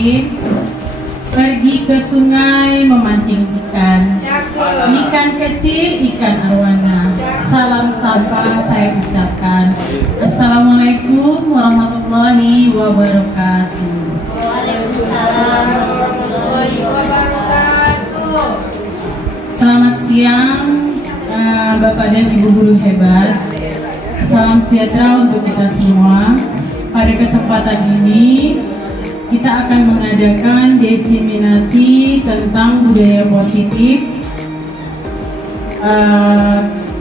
Ibrahim pergi ke sungai memancing ikan. Ikan kecil, ikan arwana. Salam sapa saya ucapkan. Assalamualaikum warahmatullahi wabarakatuh. Waalaikumsalam warahmatullahi wabarakatuh. Selamat siang Bapak dan Ibu guru hebat. Salam sejahtera untuk kita semua. Pada kesempatan ini kita akan mengadakan diseminasi tentang budaya positif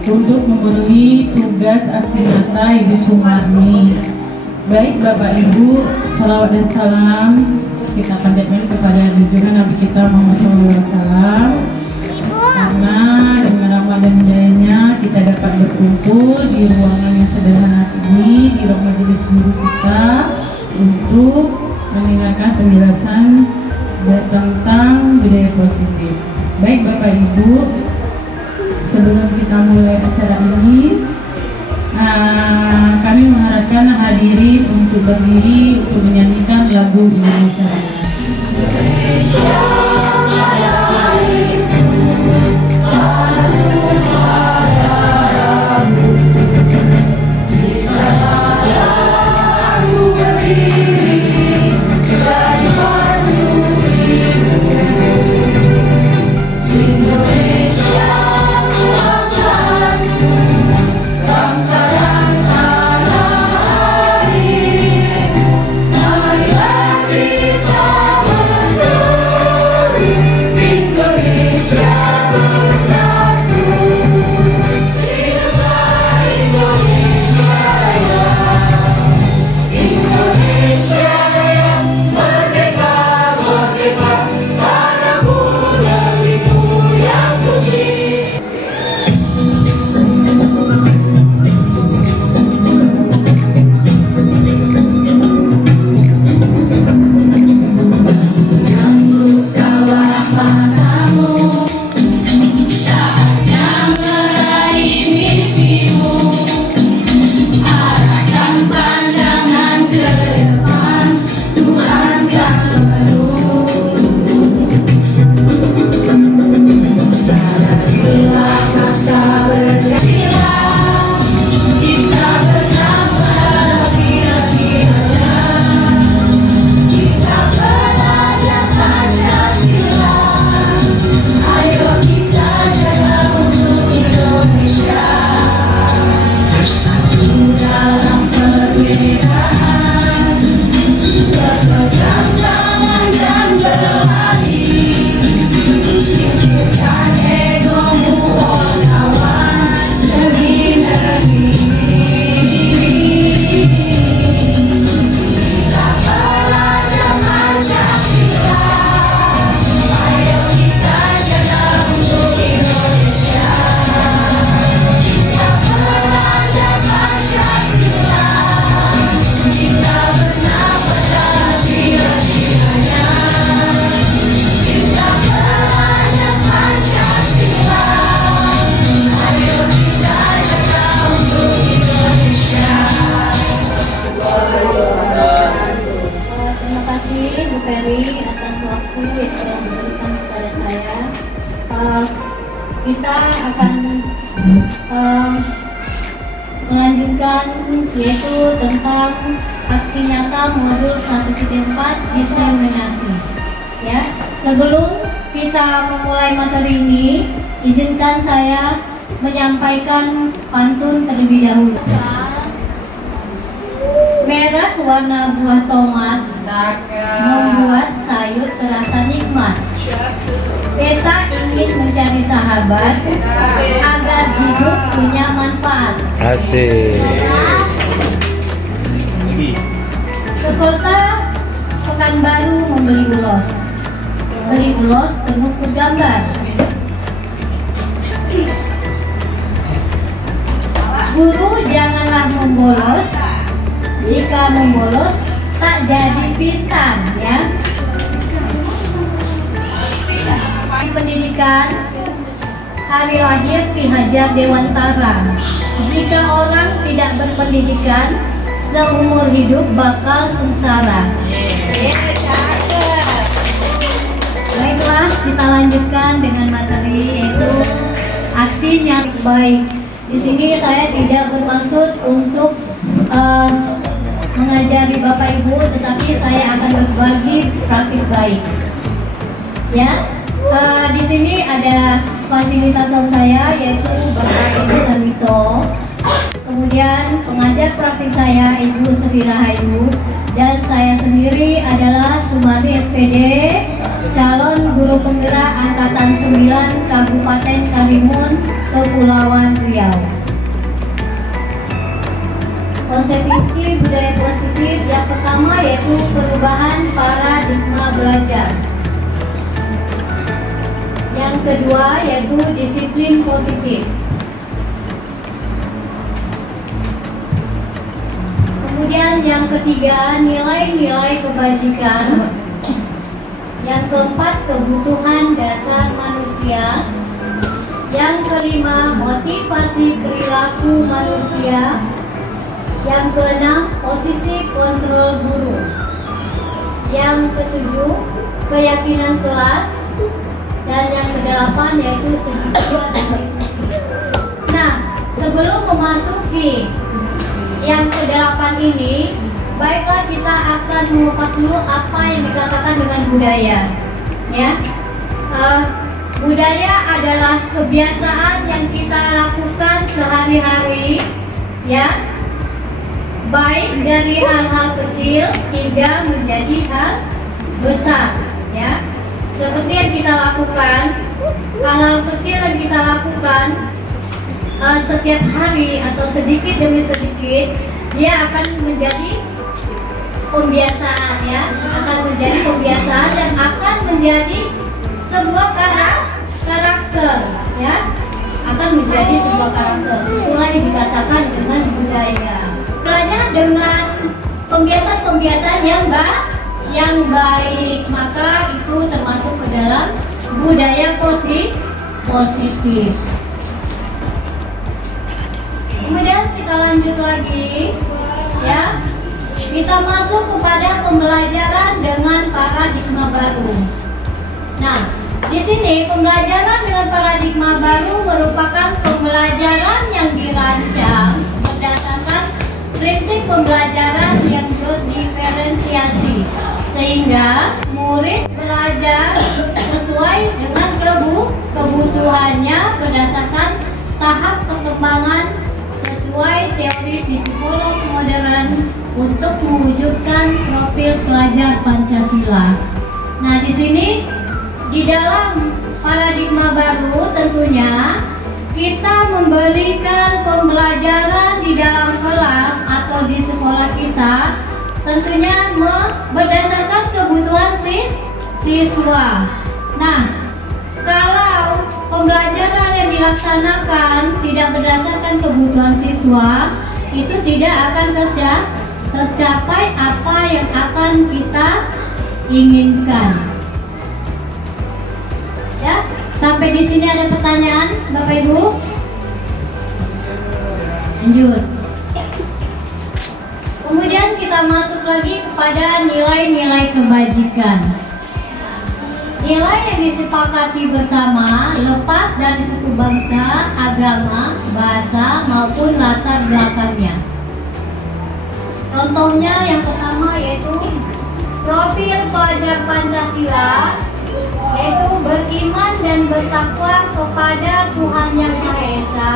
untuk memenuhi tugas aksi nyata Ibu Sumarni. Baik Bapak Ibu, salawat dan salam kita panjatkan kepada junjungan Nabi kita Muhammad SAW. Karena dengan rahmat dan hidayahnya kita dapat berkumpul di ruangan yang sederhana ini, di ruang majelis guru kita untuk mendengarkan penjelasan tentang budaya positif. Baik Bapak Ibu, sebelum kita mulai acara ini, kami mengharapkan hadirin untuk berdiri untuk menyanyikan lagu Indonesia Raya. Kita akan melanjutkan yaitu tentang aksi nyata modul 1.4 diseminasi. Ya, sebelum kita memulai materi ini, izinkan saya menyampaikan pantun terlebih dahulu. Merah warna buah tomat membuat sayur terasa nikmat. Beta ingin mencari sahabat agar hidup punya manfaat. Asik. Ke kota Pekanbaru membeli ulos. Beli ulos terukur gambar. Guru janganlah membolos. Jika membolos tak jadi pintar, ya. Pendidikan hari lahir Ki Hajar Dewantara. Jika orang tidak berpendidikan, seumur hidup bakal sengsara. Baiklah, kita lanjutkan dengan materi yaitu aksi nyari baik. Di sini saya tidak bermaksud untuk mengajari Bapak Ibu, tetapi saya akan berbagi praktik baik. Ya, di sini ada fasilitator saya yaitu Bapak Ibu Sarwito. Kemudian pengajar praktik saya Ibu Sri Rahayu, dan saya sendiri adalah Sumarni SPD, calon guru penggerak Angkatan 9 Kabupaten Karimun, Kepulauan Riau. Konsep inti budaya positif yang pertama yaitu perubahan paradigma belajar. Yang kedua yaitu disiplin positif. Kemudian yang ketiga, nilai-nilai kebajikan. Yang keempat, kebutuhan dasar manusia. Yang kelima, motivasi perilaku manusia. Yang keenam, posisi kontrol guru. Yang ketujuh, keyakinan kelas. Dan yang kedelapan yaitu segitiga institusi. Nah, sebelum memasuki yang kedelapan ini, baiklah kita akan mengupas dulu apa yang dikatakan dengan budaya. Ya, budaya adalah kebiasaan yang kita lakukan sehari-hari, ya, baik dari hal-hal kecil hingga menjadi hal besar. Ya, seperti yang kita lakukan, hal-hal kecil yang kita lakukan setiap hari atau sedikit demi sedikit, dia akan menjadi pembiasaan, ya, akan menjadi pembiasaan dan akan menjadi sebuah karakter, ya, akan menjadi sebuah karakter. Itulah yang dikatakan dengan budaya. Karena dengan pembiasaan-pembiasaan yang baik, maka itu termasuk ke dalam budaya positif. Kemudian kita lanjut lagi, ya. Kita masuk kepada pembelajaran dengan paradigma baru. Nah, di sini pembelajaran dengan paradigma baru merupakan pembelajaran yang dirancang berdasarkan prinsip pembelajaran yang berdiferensiasi, sehingga murid belajar sesuai dengan kebutuhannya berdasarkan tahap perkembangan sesuai teori psikolog modern untuk mewujudkan profil pelajar Pancasila. Nah, di sini di dalam paradigma baru tentunya kita memberikan pembelajaran di dalam kelas atau di sekolah kita tentunya berdasarkan kebutuhan siswa. Nah, kalau pembelajaran yang dilaksanakan tidak berdasarkan kebutuhan siswa, itu tidak akan tercapai apa yang akan kita inginkan. Ya, sampai di sini ada pertanyaan, Bapak Ibu? Lanjut. Kemudian kita masuk lagi kepada nilai-nilai kebajikan. Nilai yang disepakati bersama lepas dari suku bangsa, agama, bahasa maupun latar belakangnya. Contohnya yang pertama yaitu profil pelajar Pancasila, yaitu beriman dan bertakwa kepada Tuhan Yang Maha Esa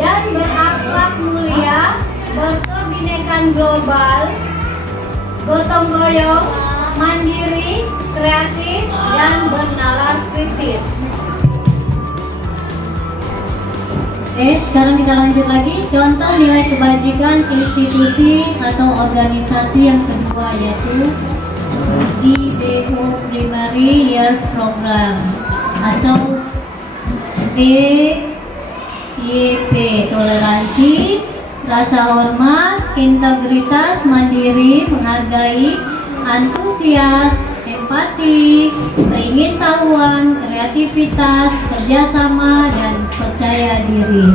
dan berakhlak mulia, berkebinekaan global, gotong royong, mandiri, kreatif, dan bernalar kritis. Oke, sekarang kita lanjut lagi. Contoh nilai kebajikan institusi atau organisasi yang kedua yaitu IBO Primary Years Program atau PYP, toleransi, rasa hormat, integritas, mandiri, menghargai, antusias, empati, keingintahuan, kreativitas, kerjasama, dan percaya diri.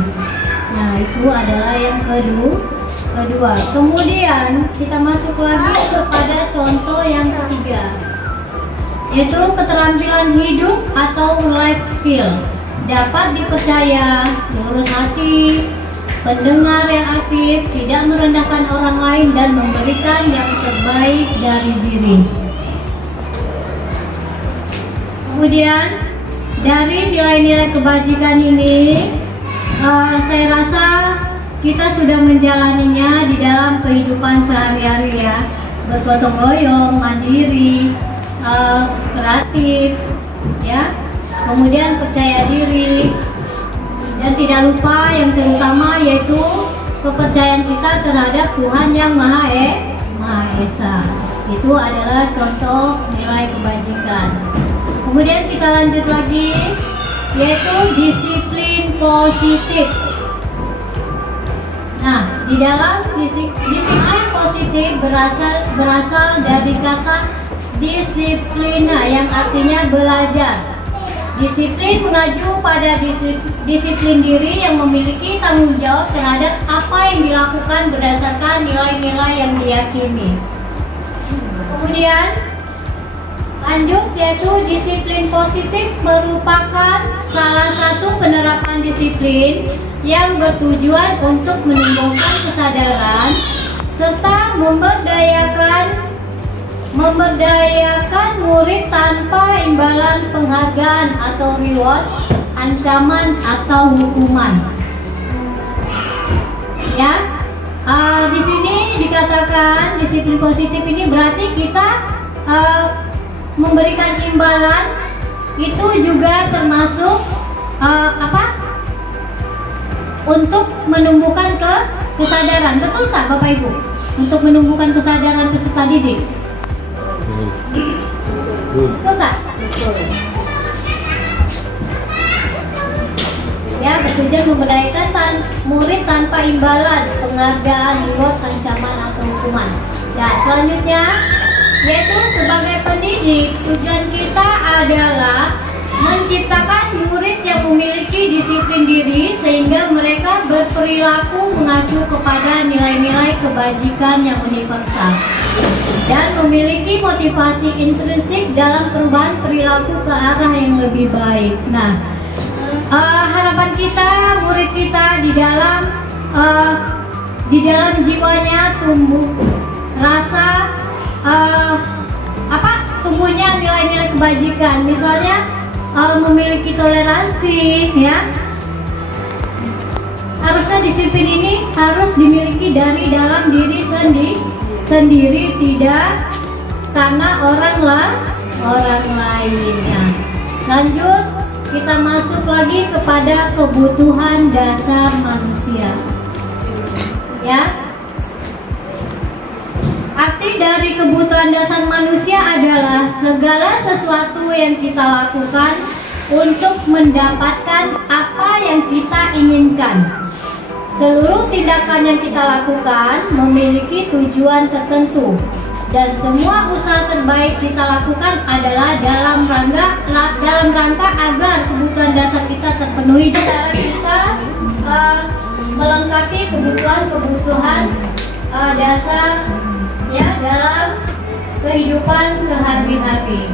Nah, itu adalah yang kedua. Kemudian kita masuk lagi kepada contoh yang ketiga. yaitu keterampilan hidup atau life skill. Dapat dipercaya, lurus hati, pendengar yang aktif, tidak merendahkan orang lain, dan memberikan yang terbaik dari diri. Kemudian dari nilai-nilai kebajikan ini, saya rasa kita sudah menjalaninya di dalam kehidupan sehari-hari ya. Bergotong royong, mandiri, kreatif, ya. Kemudian percaya diri, dan tidak lupa yang terutama yaitu kepercayaan kita terhadap Tuhan yang Maha Esa. Itu adalah contoh nilai kebajikan. Kemudian kita lanjut lagi, yaitu disiplin positif. Nah, di dalam disiplin positif berasal dari kata disiplina yang artinya belajar. Disiplin mengacu pada disiplin diri yang memiliki tanggung jawab terhadap apa yang dilakukan berdasarkan nilai-nilai yang diyakini. Kemudian lanjut, yaitu disiplin positif merupakan salah satu penerapan disiplin yang bertujuan untuk menumbuhkan kesadaran serta memberdayakan murid tanpa imbalan penghargaan atau reward, ancaman atau hukuman. Ya, di sini dikatakan disiplin positif ini berarti kita memberikan imbalan, itu juga termasuk untuk menumbuhkan kesadaran. Betul tak Bapak Ibu? Untuk menumbuhkan kesadaran peserta didik. Betul tak? Betul. Ya, bertujuan memberdayakan murid tanpa imbalan, penghargaan, reward, ancaman atau hukuman. Ya, selanjutnya yaitu sebagai pendidik, tujuan kita adalah menciptakan murid yang memiliki disiplin diri sehingga mereka berperilaku mengacu kepada nilai-nilai kebajikan yang universal dan memiliki motivasi intrinsik dalam perubahan perilaku ke arah yang lebih baik. Nah, harapan kita, murid kita di dalam jiwanya tumbuh rasa tumbuhnya nilai-nilai kebajikan, misalnya memiliki toleransi, ya. Harusnya disiplin ini harus dimiliki dari dalam diri sendiri, tidak karena orang lainnya. Lanjut, kita masuk lagi kepada kebutuhan dasar manusia, ya. Arti dari kebutuhan dasar manusia adalah segala sesuatu yang kita lakukan untuk mendapatkan apa yang kita inginkan. Seluruh tindakan yang kita lakukan memiliki tujuan tertentu, dan semua usaha terbaik kita lakukan adalah dalam rangka agar kebutuhan dasar kita terpenuhi. Cara kita melengkapi kebutuhan dasar, ya, dalam kehidupan sehari-hari.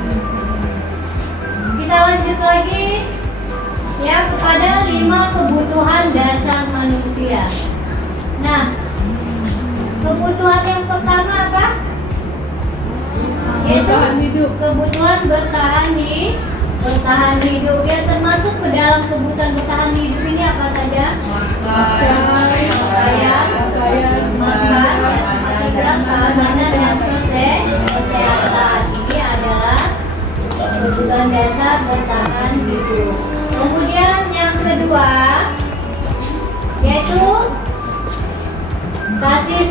Kita lanjut lagi, ya, kepada 5 kebutuhan dasar manusia. Nah, kebutuhan yang pertama apa? Yaitu kebutuhan bertahan hidup. Ya, termasuk ke dalam kebutuhan bertahan hidup ini apa saja? Makan, keamanan dan kesehatan. Ini adalah kebutuhan dasar bertahan hidup. Kemudian yang kedua yaitu kasih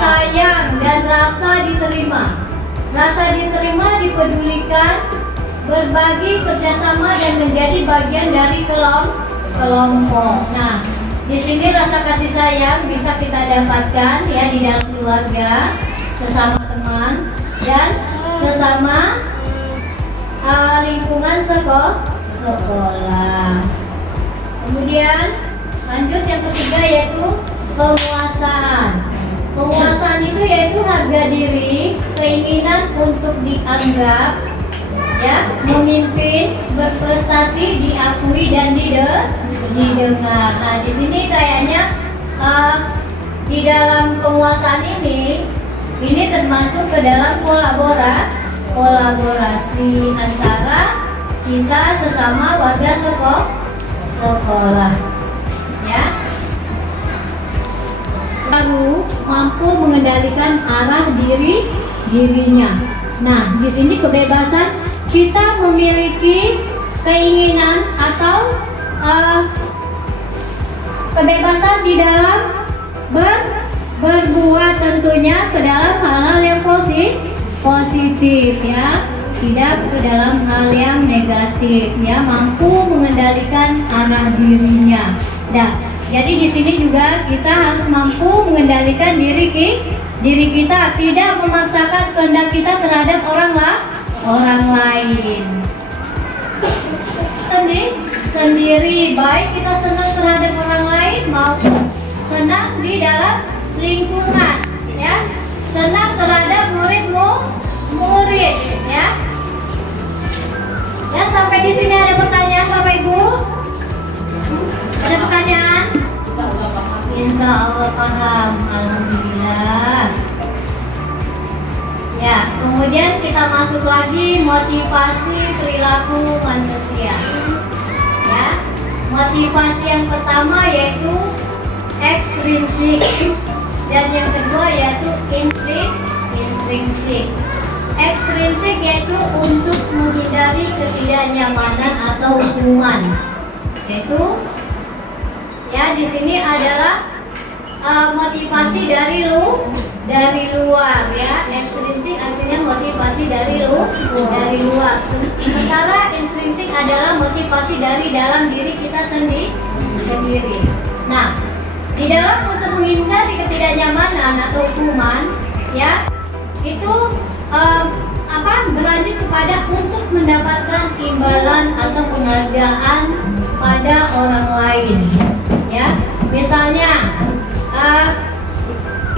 sayang dan rasa diterima. Rasa diterima, dipedulikan, berbagi, kerjasama, dan menjadi bagian dari kelompok. Nah, di sini rasa kasih sayang bisa kita dapatkan, ya, di dalam keluarga, sesama teman, dan sesama lingkungan sekolah. Kemudian lanjut yang ketiga yaitu penguasaan. Penguasaan itu yaitu harga diri, keinginan untuk dianggap, ya, memimpin, berprestasi, diakui dan didengar. Nah, di sini kayaknya di dalam penguasaan ini termasuk ke dalam kolaborasi antara kita sesama warga sekolah, ya. Baru mampu mengendalikan arah dirinya. Nah, di sini kebebasan, kita memiliki keinginan atau kebebasan di dalam berbuat, tentunya ke dalam hal-hal yang positif, ya, tidak ke dalam hal yang negatif, ya, mampu mengendalikan arah dirinya. Nah, jadi di sini juga kita harus mampu mengendalikan diri kita, tidak memaksakan kehendak kita terhadap orang lain. Sendiri, baik kita senang terhadap orang lain maupun senang di dalam lingkungan, ya, senang terhadap murid, ya. Ya, sampai di sini ada pertanyaan Bapak Ibu? Ada pertanyaan? Insya Allah paham, alhamdulillah. Ya, kemudian kita masuk lagi motivasi perilaku manusia. Ya, motivasi yang pertama yaitu ekstrinsik dan yang kedua yaitu intrinsik. Ekstrinsik yaitu untuk menghindari ketidaknyamanan atau hukuman. Yaitu, ya, di sini adalah motivasi dari luar, ya. Ekstrinsik artinya motivasi dari luar. Sementara intrinsik adalah motivasi dari dalam diri kita sendiri. Nah, di dalam untuk menghindari ketidaknyamanan atau hukuman, ya, itu berlanjut kepada untuk mendapatkan imbalan atau penghargaan pada orang lain, ya. Misalnya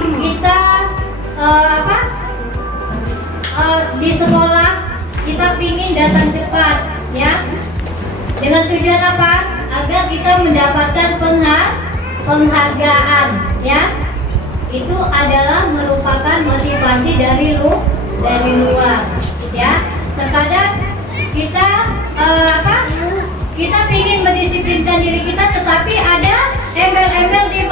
kita di sekolah kita pingin datang cepat, ya, dengan tujuan apa? Agar kita mendapatkan penghargaan, ya. Itu adalah merupakan motivasi dari luar, ya. Terkadang kita kita ingin mendisiplinkan diri kita, tetapi ada embel-embel di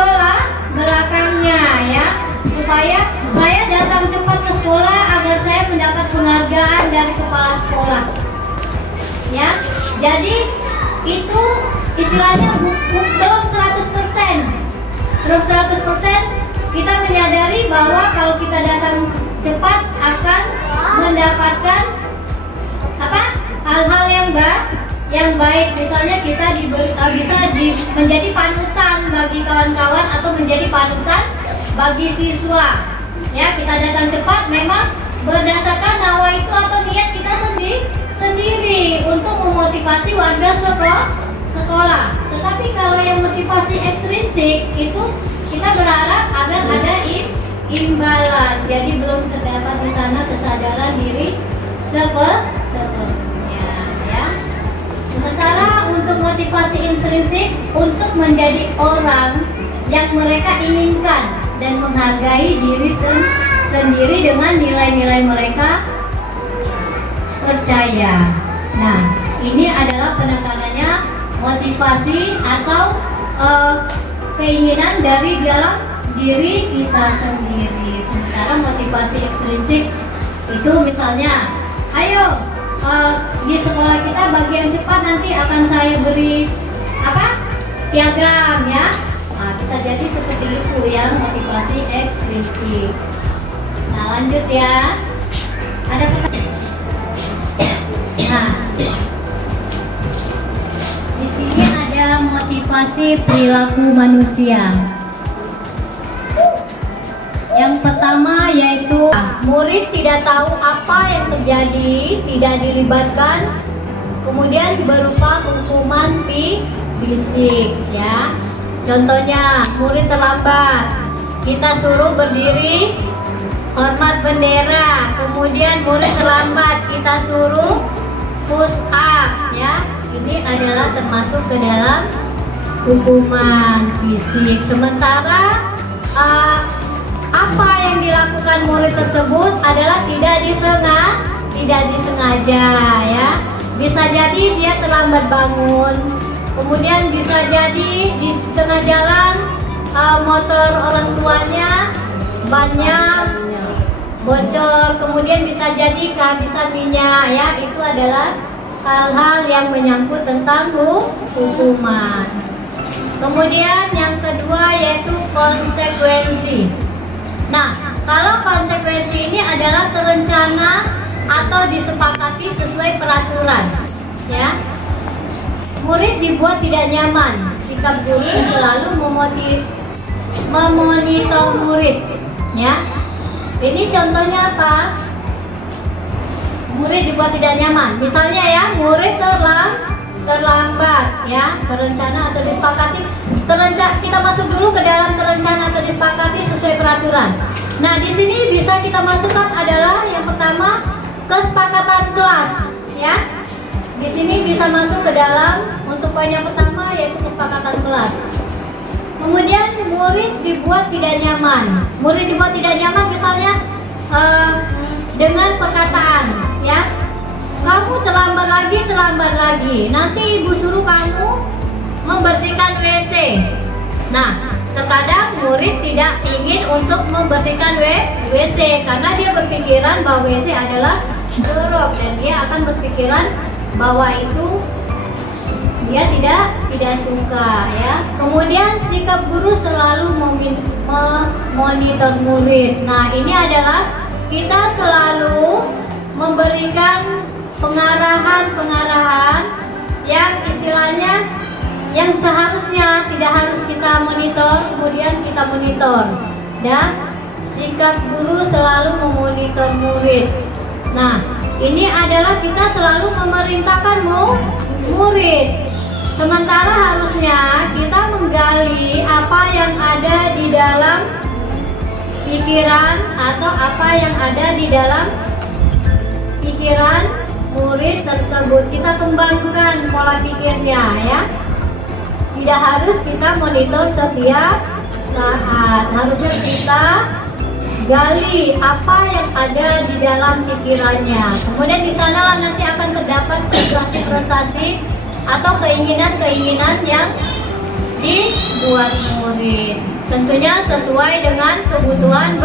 belakangnya, ya, supaya saya datang cepat ke sekolah agar saya mendapat penghargaan dari kepala sekolah, ya. Jadi itu istilahnya belum 100%. Belum 100% kita menyadari bahwa kalau kita datang cepat akan mendapatkan hal-hal yang baik. Misalnya kita bisa menjadi panutan bagi kawan-kawan atau menjadi panutan bagi siswa, ya. Kita datang cepat memang berdasarkan nawa itu atau niat kita sendiri untuk memotivasi warga sekolah. Tetapi kalau yang motivasi ekstrinsik itu kita berharap agar ada imbalan. Jadi belum terdapat di sana kesadaran diri sepenuhnya, ya. Sementara untuk motivasi intrinsik untuk menjadi orang yang mereka inginkan dan menghargai diri sendiri dengan nilai-nilai mereka percaya. Nah, ini adalah penekanannya motivasi atau keinginan dari dalam diri kita sendiri. Sementara motivasi ekstrinsik itu misalnya, ayo di sekolah kita bagian cepat nanti akan saya beri piagam, ya. Nah, bisa jadi seperti itu ya motivasi ekstrinsik. Nah, lanjut ya. Ada pertanyaan? Nah, di sini ada motivasi perilaku manusia. Yang pertama yaitu murid tidak tahu apa yang terjadi, tidak dilibatkan, kemudian berupa hukuman fisik, ya. Contohnya murid terlambat, kita suruh berdiri hormat bendera. Kemudian murid terlambat, kita suruh push up ya. Ini adalah termasuk ke dalam hukuman fisik. Sementara apa yang dilakukan murid tersebut adalah tidak disengaja ya. Bisa jadi dia terlambat bangun, kemudian bisa jadi di tengah jalan motor orang tuanya bannya bocor, kemudian bisa jadi kehabisan minyak ya. Itu adalah hal-hal yang menyangkut tentang hukuman. Kemudian yang kedua yaitu konsekuensi. Nah, kalau konsekuensi ini adalah terencana atau disepakati sesuai peraturan ya. Murid dibuat tidak nyaman, sikap guru selalu memonitor murid ya. Ini contohnya apa? Murid dibuat tidak nyaman. Misalnya ya, murid terlambat ya, terencana atau disepakati. Kita masuk dulu ke dalam terencana atau disepakati sesuai peraturan. Nah, di sini bisa kita masukkan adalah yang pertama kesepakatan kelas ya. Di sini bisa masuk ke dalam untuk poin yang pertama yaitu kesepakatan kelas. Kemudian murid dibuat tidak nyaman. Murid dibuat tidak nyaman misalnya dengan perkataan ya. Kamu terlambat lagi. Nanti ibu suruh kamu membersihkan WC. Nah, terkadang murid tidak ingin untuk membersihkan WC karena dia berpikiran bahwa WC adalah jorok dan dia akan berpikiran bahwa itu dia tidak suka ya. Kemudian sikap guru selalu memonitor murid. Nah, ini adalah kita selalu memberikan pengarahan yang istilahnya yang seharusnya tidak harus kita monitor, kemudian kita monitor. Dan sikap guru selalu memonitor murid. Nah, ini adalah kita selalu memerintahkan murid. Sementara harusnya kita menggali apa yang ada di dalam pikiran atau apa yang ada di dalam pikiran murid tersebut. Kita kembangkan pola pikirnya ya. Tidak harus kita monitor setiap saat. Harusnya kita gali apa yang ada di dalam pikirannya. Kemudian di sanalah nanti akan terdapat prestasi-prestasi atau keinginan-keinginan yang dibuat murid. Tentunya sesuai dengan kebutuhan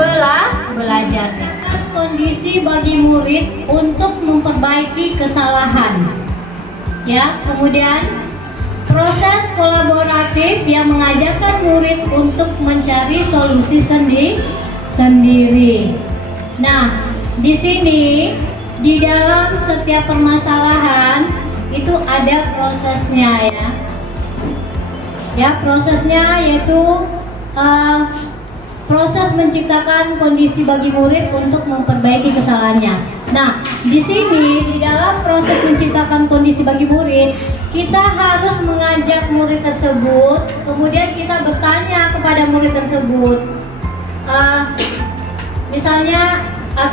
belajarnya. Kondisi bagi murid untuk memperbaiki kesalahan. Ya, kemudian proses kolaboratif yang mengajarkan murid untuk mencari solusi sendiri. Nah, di sini di dalam setiap permasalahan itu ada prosesnya ya. Ya, prosesnya yaitu proses menciptakan kondisi bagi murid untuk memperbaiki kesalahannya. Nah, di sini di dalam proses menciptakan kondisi bagi murid, kita harus mengajak murid tersebut, kemudian kita bertanya kepada murid tersebut. Misalnya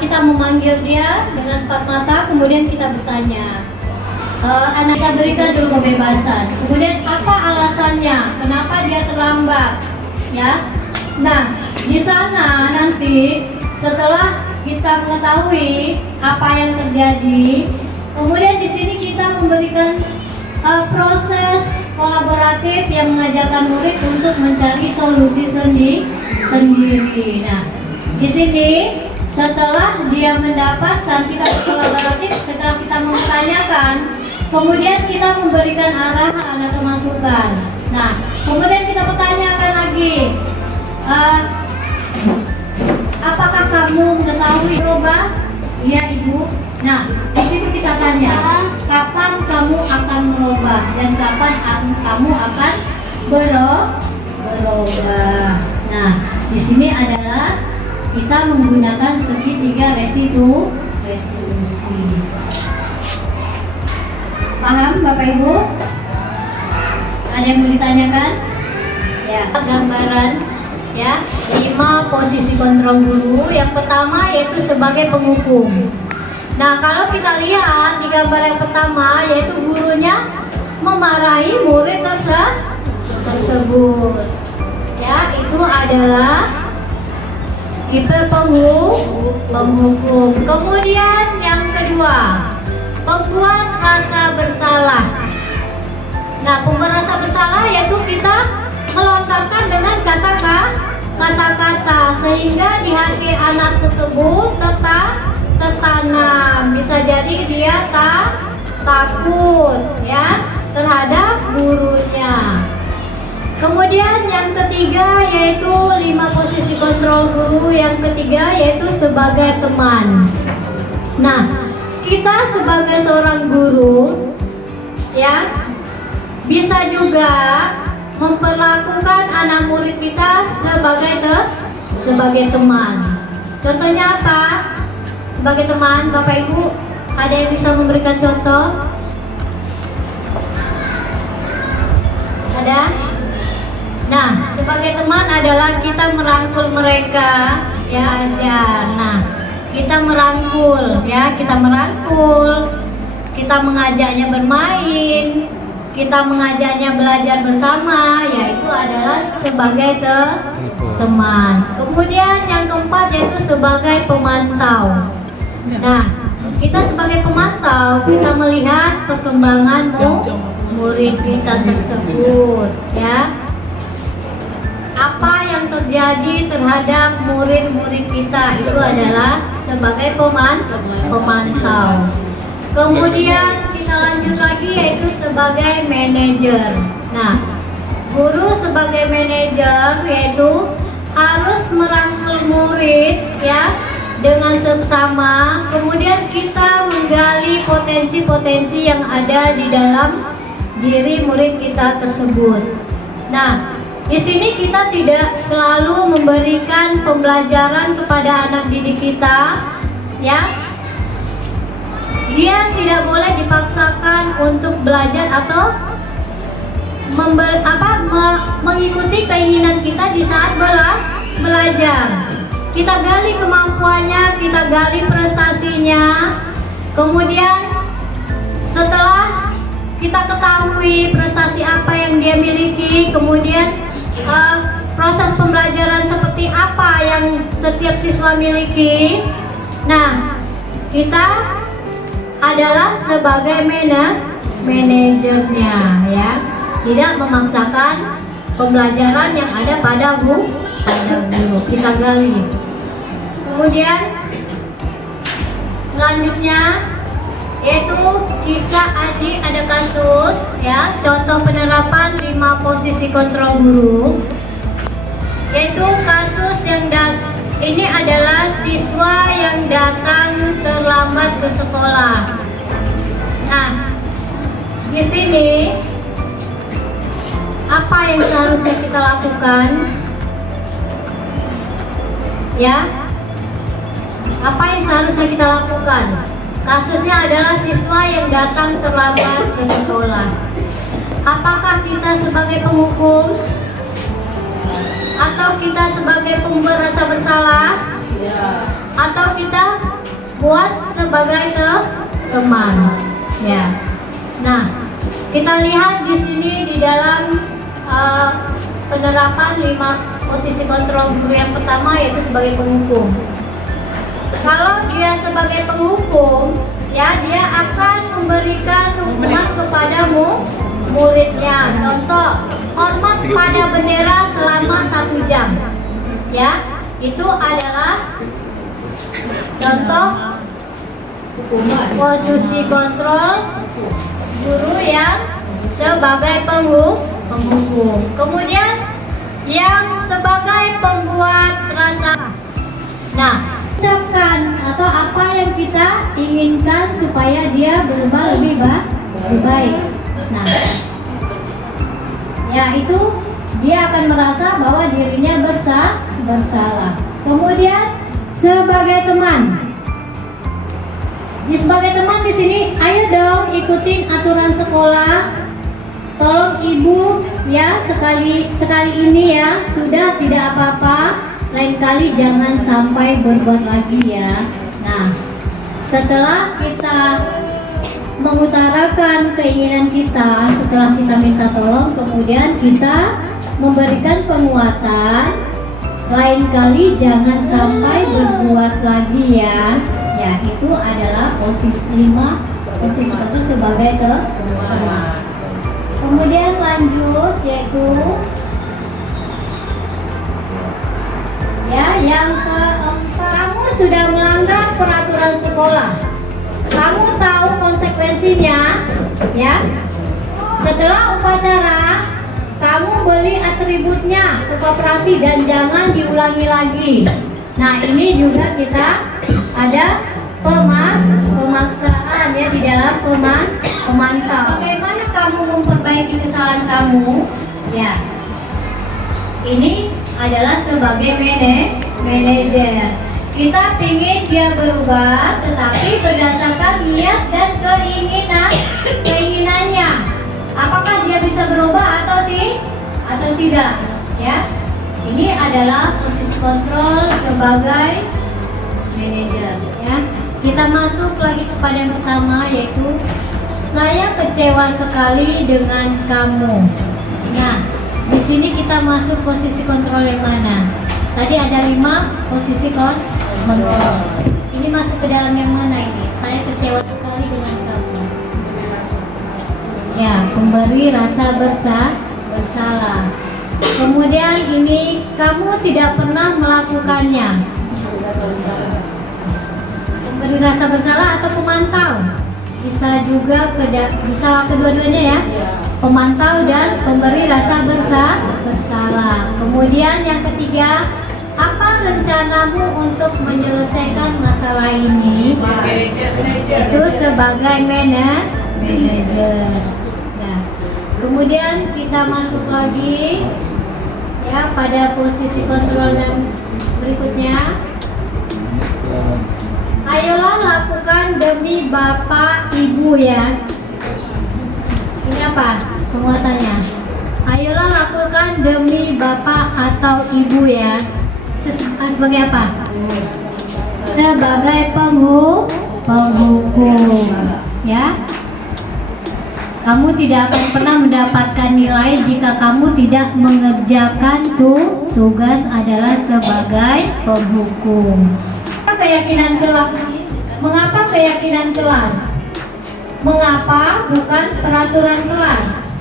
kita memanggil dia dengan empat mata, kemudian kita bertanya. Anak kita berikan dulu kebebasan. Kemudian apa alasannya? Kenapa dia terlambat? Ya. Nah, di sana nanti setelah kita mengetahui apa yang terjadi, kemudian di sini kita memberikan proses kolaboratif yang mengajarkan murid untuk mencari solusi sendiri. Nah, di sini setelah dia mendapatkan kita kolaboratif, setelah kita mempertanyakan, kemudian kita memberikan arahan atau masukan. Nah, kemudian kita pertanyakan lagi, apakah kamu mengetahui merubah? Iya, Ibu. Nah, di situ kita tanya, kapan kamu akan merubah dan kapan kamu akan berubah. Nah, di sini adalah kita menggunakan segitiga restitusi. Paham, Bapak Ibu? Ada yang mau ditanyakan? Ya, gambaran ya, 5 posisi kontrol guru. Yang pertama yaitu sebagai penghukum. Nah, kalau kita lihat di gambar yang pertama, yaitu gurunya memarahi murid tersebut. Ya, itu adalah tipe penghukum. Kemudian yang kedua, pembuat rasa bersalah. Nah, pembuat rasa bersalah yaitu kita melontarkan dengan kata-kata sehingga di hati anak tersebut tertanam. Bisa jadi dia takut ya terhadap gurunya. Kemudian yang ketiga yaitu 5 posisi kontrol guru. Yang ketiga yaitu sebagai teman. Nah, kita sebagai seorang guru ya bisa juga memperlakukan anak murid kita sebagai teman. Contohnya apa? Sebagai teman, Bapak Ibu, ada yang bisa memberikan contoh? Ada? Nah, sebagai teman adalah kita merangkul mereka, ya ajar. Nah, kita merangkul, ya, kita mengajaknya bermain, kita mengajaknya belajar bersama, yaitu adalah sebagai teman. Kemudian yang keempat yaitu sebagai pemantau. Nah, kita sebagai pemantau, kita melihat perkembangan murid kita tersebut, ya. Apa yang terjadi terhadap murid-murid kita itu adalah sebagai pemantau. Kemudian kita lanjut lagi yaitu sebagai manajer. Nah, guru sebagai manajer yaitu harus merangkul murid ya dengan seksama. Kemudian kita menggali potensi-potensi yang ada di dalam diri murid kita tersebut. Nah, di sini kita tidak selalu memberikan pembelajaran kepada anak didik kita, ya. Dia tidak boleh dipaksakan untuk belajar atau mengikuti keinginan kita di saat belajar. Kita gali kemampuannya, kita gali prestasinya. Kemudian setelah kita ketahui prestasi apa yang dia miliki, kemudian proses pembelajaran seperti apa yang setiap siswa miliki. Nah, kita adalah sebagai manajernya, ya, tidak memaksakan pembelajaran yang ada pada guru. Kita gali. Kemudian selanjutnya yaitu kisah ada kasus, ya, contoh penerapan 5 posisi kontrol guru, yaitu kasus yang ini adalah siswa yang datang terlambat ke sekolah. Nah, di sini apa yang seharusnya kita lakukan? Ya, apa yang seharusnya kita lakukan? Kasusnya adalah siswa yang datang terlambat ke sekolah. Apakah kita sebagai penghukum? Atau kita sebagai pembuat rasa bersalah? Atau kita buat sebagai teman? Ya. Nah, kita lihat di sini di dalam penerapan 5 posisi kontrol guru yang pertama yaitu sebagai penghukum. Kalau dia sebagai penghukum, ya, dia akan memberikan hukuman kepada muridnya. Contoh, hormat pada bendera selama 1 jam. Ya, itu adalah contoh posisi kontrol guru yang sebagai penghukum. Kemudian yang sebagai pembuat rasa. Nah, ucapkan atau apa yang kita inginkan supaya dia berubah lebih baik. Nah, ya, itu dia akan merasa bahwa dirinya bersalah. Kemudian sebagai teman. Sebagai teman di sini, ayo dong ikutin aturan sekolah. tolong ibu ya, sekali ini ya, sudah tidak apa-apa, lain kali jangan sampai berbuat lagi ya. Nah, setelah kita mengutarakan keinginan kita, setelah kita minta tolong, kemudian kita memberikan penguatan, lain kali jangan sampai berbuat lagi ya. Ya, itu adalah posisi 5, posisi itu sebagai teman. Kemudian lanjut, yaitu ya, yang keempat, kamu sudah melanggar peraturan sekolah. Kamu tahu konsekuensinya ya. Setelah upacara, kamu beli atributnya ke koperasi dan jangan diulangi lagi. Nah, ini juga kita ada pemaksaan ya di dalam pemantau. Bagaimana kamu memperbaiki kesalahan kamu? Ya, ini adalah sebagai manajer. Kita ingin dia berubah, tetapi berdasarkan niat dan keinginannya. Apakah dia bisa berubah atau tidak? Ya, ini adalah posisi kontrol sebagai manajer. Ya, kita masuk lagi kepada yang pertama, yaitu saya kecewa sekali dengan kamu. Nah, di sini kita masuk posisi kontrol yang mana? Tadi ada 5 posisi kontrol. Ini masuk ke dalam yang mana ini? Saya kecewa sekali dengan kamu. Ya, pemberi rasa bersalah. Kemudian ini kamu tidak pernah melakukannya. Pemberi rasa bersalah atau pemantau? Bisa juga bisa kedua-duanya ya. Pemantau dan pemberi rasa bersalah. Kemudian yang ketiga, apa rencanamu untuk menyelesaikan masalah ini? Itu sebagai manajer. Nah, kemudian kita masuk lagi ya pada posisi kontrol yang berikutnya. Ayolah lakukan demi bapak ibu ya. Ini apa penguatannya? Ayolah lakukan demi bapak atau ibu ya. Sebagai apa? Sebagai penghukum ya. Kamu tidak akan pernah mendapatkan nilai jika kamu tidak mengerjakan tugas adalah sebagai penghukum. Keyakinan kelas. Mengapa keyakinan kelas? Mengapa bukan peraturan kelas?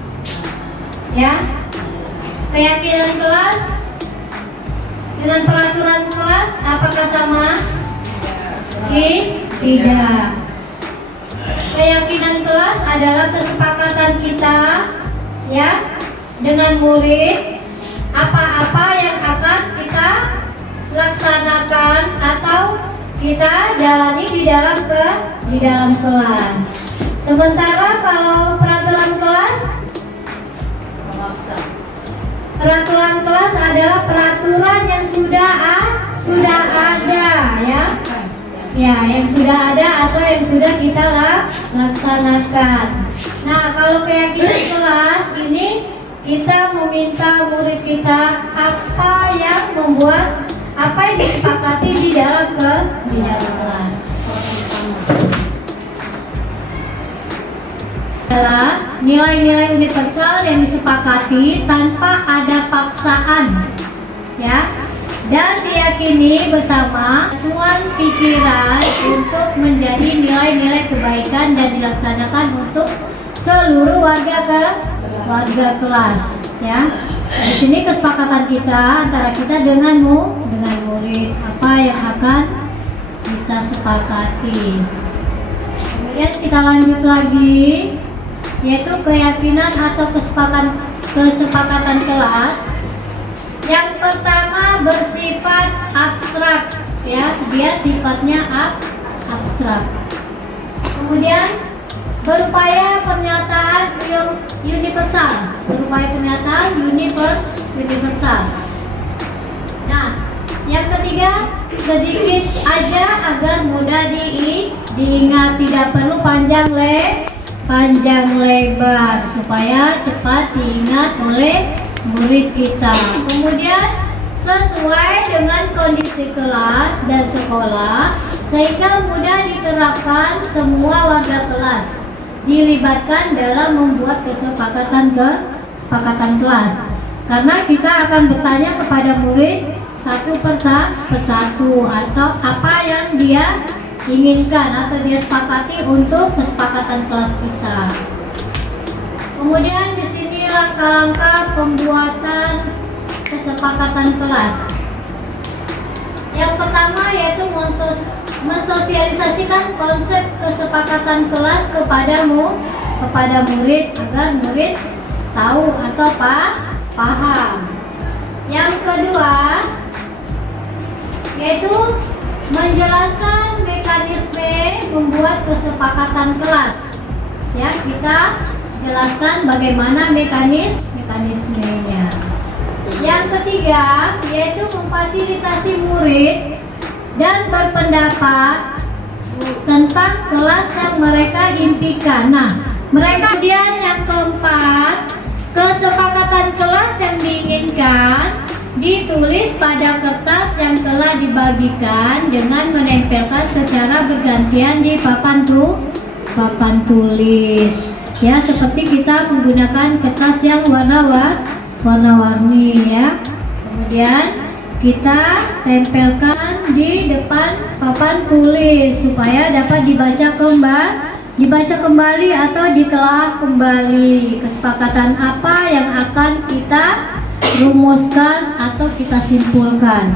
Ya, keyakinan kelas dengan peraturan kelas apakah sama? Tidak. Keyakinan kelas adalah kesepakatan kita ya dengan murid, apa-apa yang akan kita laksanakan atau kita jalani di dalam kelas. Sementara kalau peraturan kelas adalah peraturan yang sudah ada ya. Ya, yang sudah ada atau yang sudah kita laksanakan. Nah, kalau keyakinan kelas ini kita meminta murid kita apa yang disepakati di dalam kelas. Adalah nilai-nilai universal yang disepakati tanpa ada paksaan, ya, dan diyakini bersama tuan pikiran untuk menjadi nilai-nilai kebaikan dan dilaksanakan untuk seluruh warga kelas, ya. Di sini kesepakatan kita antara kita dengan murid, apa yang akan kita sepakati. Kemudian kita lanjut lagi, yaitu keyakinan atau kesepakatan kelas. Yang pertama bersifat abstrak, ya, dia sifatnya abstrak. Kemudian berupaya pernyataan universal, universal. Nah, yang ketiga sedikit aja agar mudah diingat, tidak perlu panjang panjang lebar supaya cepat diingat oleh murid kita. Kemudian sesuai dengan kondisi kelas dan sekolah sehingga mudah diterapkan semua warga kelas dilibatkan dalam membuat kesepakatan kelas. Karena kita akan bertanya kepada murid satu persatu atau apa yang dia inginkan atau dia sepakati untuk kesepakatan kelas kita. Kemudian di sini langkah-langkah pembuatan kesepakatan kelas. Yang pertama yaitu mensosialisasikan konsep kesepakatan kelas kepada murid agar murid tahu atau paham. Yang kedua yaitu menjelaskan mekanisme membuat kesepakatan kelas. Ya, kita jelaskan bagaimana mekanismenya. Yang ketiga yaitu memfasilitasi murid dan berpendapat tentang kelas yang mereka impikan. Nah, mereka kemudian yang keempat, kesepakatan kelas yang diinginkan ditulis pada kertas yang telah dibagikan dengan menempelkan secara bergantian di papan tulis. Ya, seperti kita menggunakan kertas yang warna-warni ya. Kemudian kita tempelkan di depan papan tulis supaya dapat dibaca kembali atau ditelaah kembali kesepakatan apa yang akan kita rumuskan atau kita simpulkan.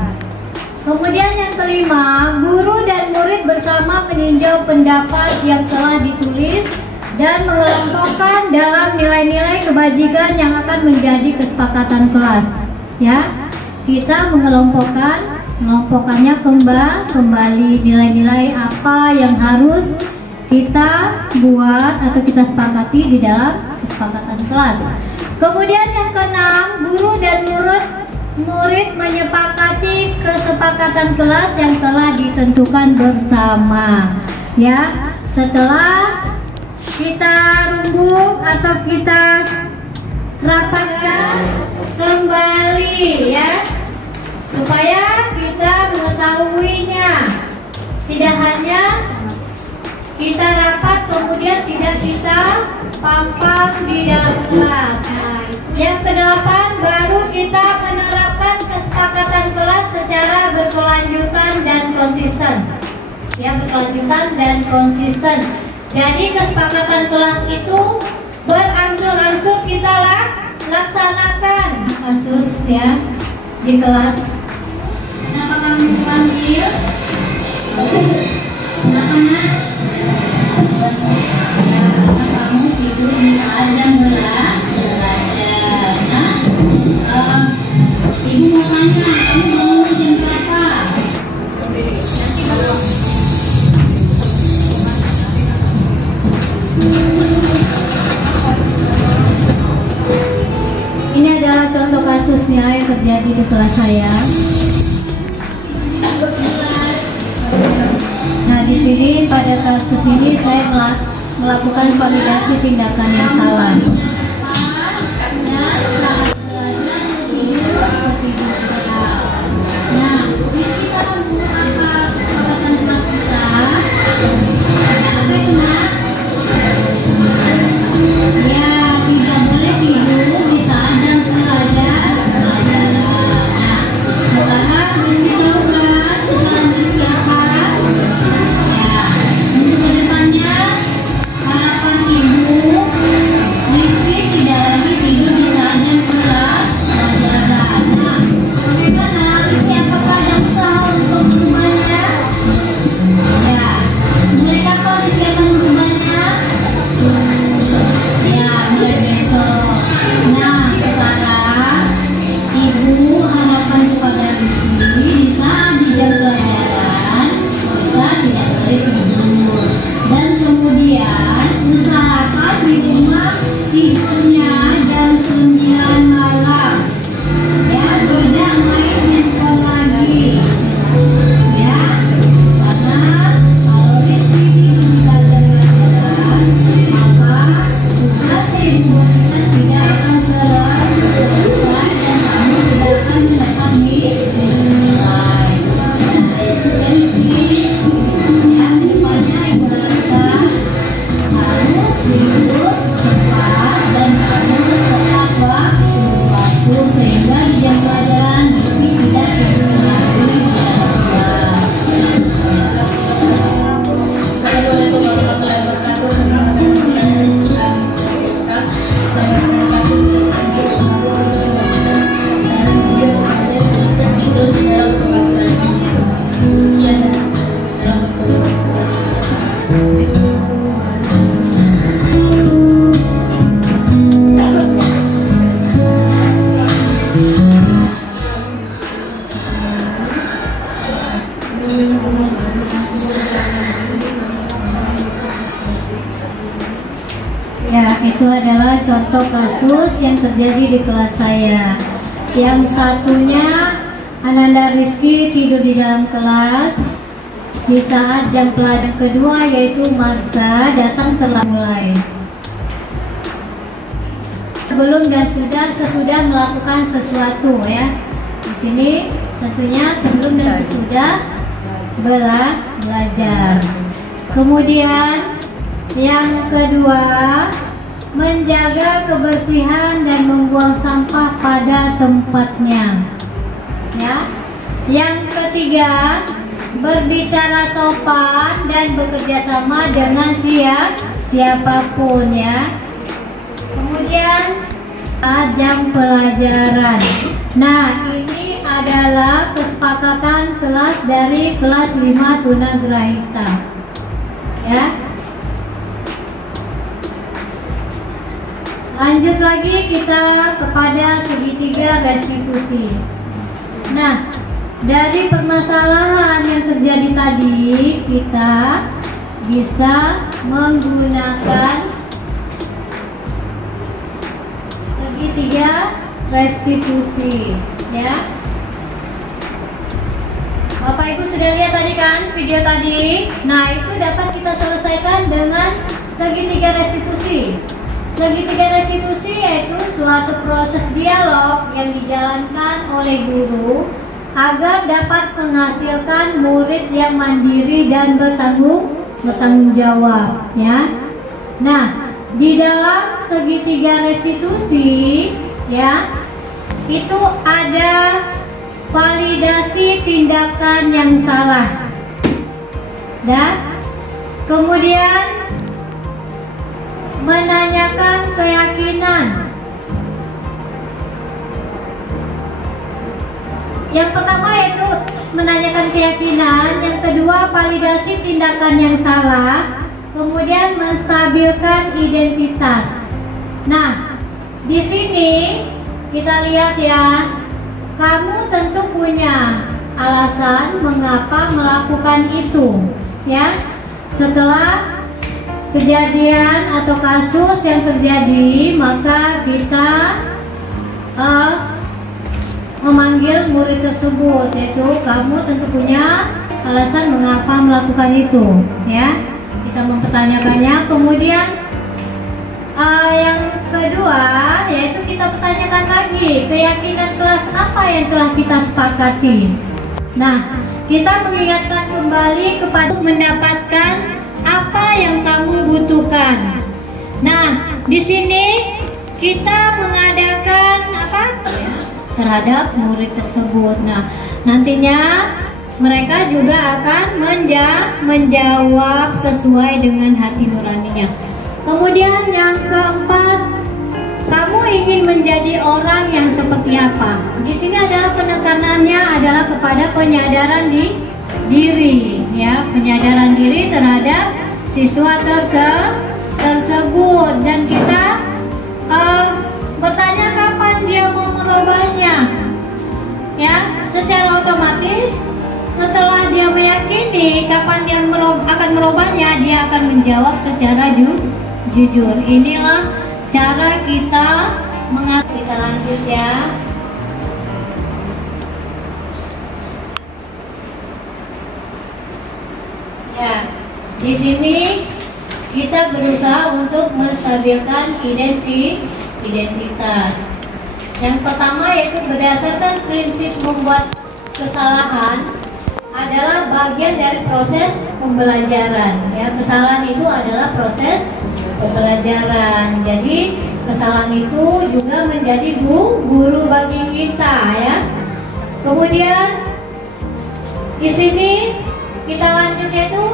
Kemudian yang kelima, guru dan murid bersama meninjau pendapat yang telah ditulis dan mengelompokkan dalam nilai-nilai kebajikan yang akan menjadi kesepakatan kelas. Ya, kita mengelompokkannya kembali nilai-nilai apa yang harus kita buat atau kita sepakati di dalam kesepakatan kelas. Kemudian yang keenam, guru dan murid menyepakati kesepakatan kelas yang telah ditentukan bersama. Ya, setelah kita rembuk atau kita rapatkan kembali ya, supaya kita mengetahuinya. Tidak hanya kita rapat kemudian tidak kita pampang di dalam kelas. Nah, yang kedelapan, baru kita menerapkan kesepakatan kelas secara berkelanjutan dan konsisten. Ya, berkelanjutan dan konsisten. Jadi kesepakatan kelas itu berangsur-angsur kita laksanakan kasus ya di kelas. Kenapa kamu panggil? Kenapa nak? Karena kamu tidur di saat jam belajar. Nah, ibu mau tanya, kamu bangun jam berapa? Nanti kalau ini adalah contoh kasusnya yang terjadi di kelas saya. Nah, di sini pada kasus ini saya melakukan validasi tindakan yang salah. Nah, di sini kita menggunakan kesepakatan kelas kita. Apa itu nak? Ya, tidak boleh tidur di saat jam pelajaran. Nah, sekarang diberitahukan kesalahan persiapan. Ya, untuk kedepannya harapan ibu Rizky itu adalah contoh kasus yang terjadi di kelas saya. Yang satunya, Ananda Rizky tidur di dalam kelas di saat jam pelajaran kedua, yaitu Marza datang terlambat sebelum dan sesudah melakukan sesuatu ya. Di sini tentunya sebelum dan sesudah belajar. Kemudian yang kedua, menjaga kebersihan dan membuang sampah pada tempatnya. Ya. Yang ketiga, berbicara sopan dan bekerja sama dengan siapapun ya. Kemudian jam pelajaran. Nah, ini adalah kesepakatan kelas dari kelas 5 Tunagrahita. Ya. Lanjut lagi kita kepada segitiga restitusi. Nah, dari permasalahan yang terjadi tadi, kita bisa menggunakan segitiga restitusi, ya. Bapak Ibu sudah lihat tadi kan video tadi? Nah, itu dapat kita selesaikan dengan segitiga restitusi. Segitiga restitusi yaitu suatu proses dialog yang dijalankan oleh guru agar dapat menghasilkan murid yang mandiri dan bertanggung jawab, ya. Nah, di dalam segitiga restitusi, ya, itu ada validasi tindakan yang salah, dan kemudian menanyakan keyakinan. Yang pertama yaitu menanyakan keyakinan, yang kedua validasi tindakan yang salah, kemudian menstabilkan identitas. Nah, di sini kita lihat ya, kamu tentu punya alasan mengapa melakukan itu, ya. Setelah kejadian atau kasus yang terjadi, maka kita memanggil murid tersebut, yaitu kamu tentu punya alasan mengapa melakukan itu, ya. Kita mempertanyakannya. Kemudian yang kedua yaitu kita pertanyakan lagi keyakinan kelas apa yang telah kita sepakati. Nah, kita mengingatkan kembali kepada mendapatkan apa yang kamu butuhkan. Nah, di sini kita mengadakan apa? Terhadap murid tersebut. Nah, nantinya mereka juga akan menjawab sesuai dengan hati nuraninya. Kemudian yang keempat, kamu ingin menjadi orang yang seperti apa? Di sini adalah penekanannya adalah kepada penyadaran diri, ya, penyadaran diri terhadap siswa tersebut, dan kita bertanya kapan dia mau merubahnya, ya. Secara otomatis setelah dia meyakini kapan dia akan merubahnya, dia akan menjawab secara jujur. Inilah cara kita mengatur. Kita lanjut ya. Ya, di sini kita berusaha untuk menstabilkan identitas. Yang pertama yaitu berdasarkan prinsip membuat kesalahan adalah bagian dari proses pembelajaran. Ya, kesalahan itu adalah proses pembelajaran. Jadi kesalahan itu juga menjadi guru bagi kita, ya. Kemudian di sini kita lanjut yaitu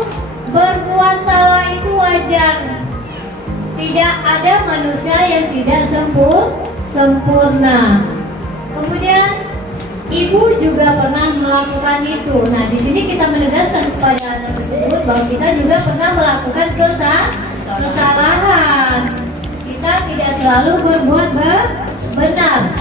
berbuat salah itu wajar. Tidak ada manusia yang tidak sempurna. Kemudian ibu juga pernah melakukan itu. Nah, di sini kita menegaskan kepada anak tersebut bahwa kita juga pernah melakukan kesalahan. Kita tidak selalu berbuat benar.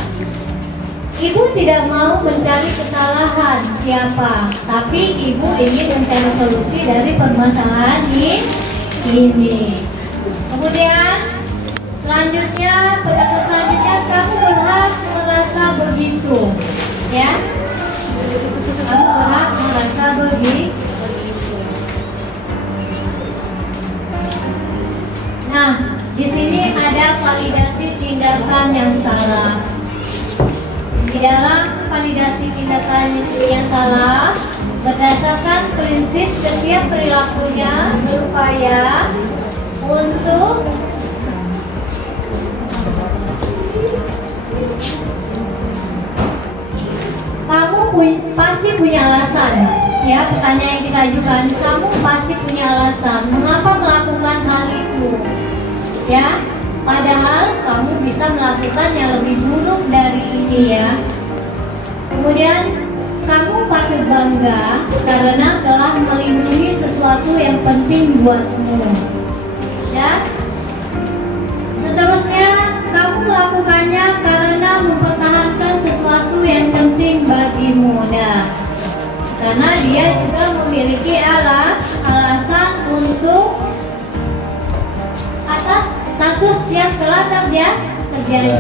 Ibu tidak mau mencari kesalahan siapa, tapi ibu ingin mencari solusi dari permasalahan ini. Kemudian Selanjutnya, pendapat selanjutnya, kamu berhak merasa begitu, ya. Kamu berhak merasa begitu. Nah, di sini ada validasi tindakan yang salah. Di dalam validasi tindakan yang salah, berdasarkan prinsip setiap perilakunya berupaya untuk pasti punya alasan, ya. Pertanyaan yang kita ajukan, kamu pasti punya alasan mengapa melakukan hal itu, ya. Padahal kamu bisa melakukan yang lebih buruk dari ini, ya. Kemudian kamu patut bangga karena telah melindungi sesuatu yang penting buatmu, ya. Seterusnya, kamu melakukannya karena mempertahankan sesuatu yang penting bagimu. Nah, karena dia juga memiliki alasan untuk atas kasus yang telah terjadi.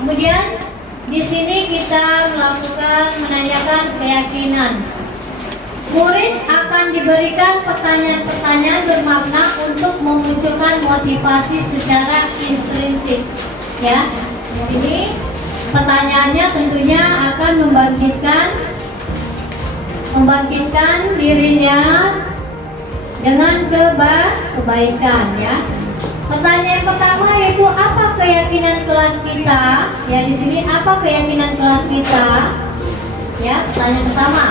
Kemudian di sini kita menanyakan keyakinan. Murid akan diberikan pertanyaan-pertanyaan bermakna untuk memunculkan motivasi secara intrinsik, ya. Di sini pertanyaannya tentunya akan membangkitkan dirinya dengan kebaikan, ya. Pertanyaan pertama yaitu apa keyakinan kelas kita? Ya, di sini apa keyakinan kelas kita? Ya, pertanyaan pertama.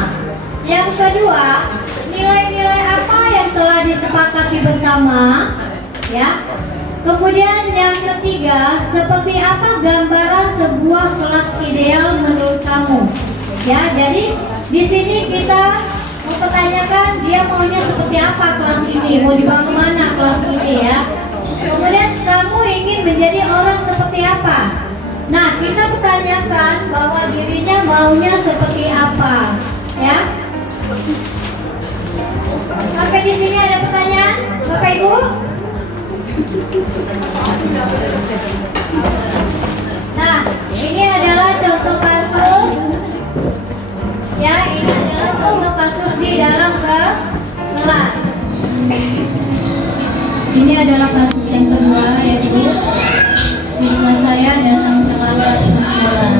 Yang kedua, nilai-nilai apa yang telah disepakati bersama, ya. Kemudian yang ketiga, seperti apa gambaran sebuah kelas ideal menurut kamu? Ya, jadi di sini kita mempertanyakan dia maunya seperti apa kelas ini, mau dibawa kemana kelas ini, ya. Kemudian kamu ingin menjadi orang seperti apa? Nah, kita bertanyakan bahwa dirinya maunya seperti apa, ya. Sampai di sini ada pertanyaan, Bapak Ibu? Nah, ini adalah contoh kasus. Ya, ini adalah contoh kasus di dalam kelas. Ini adalah kasus yang kedua, yaitu siswa saya datang terlambat ke sekolah.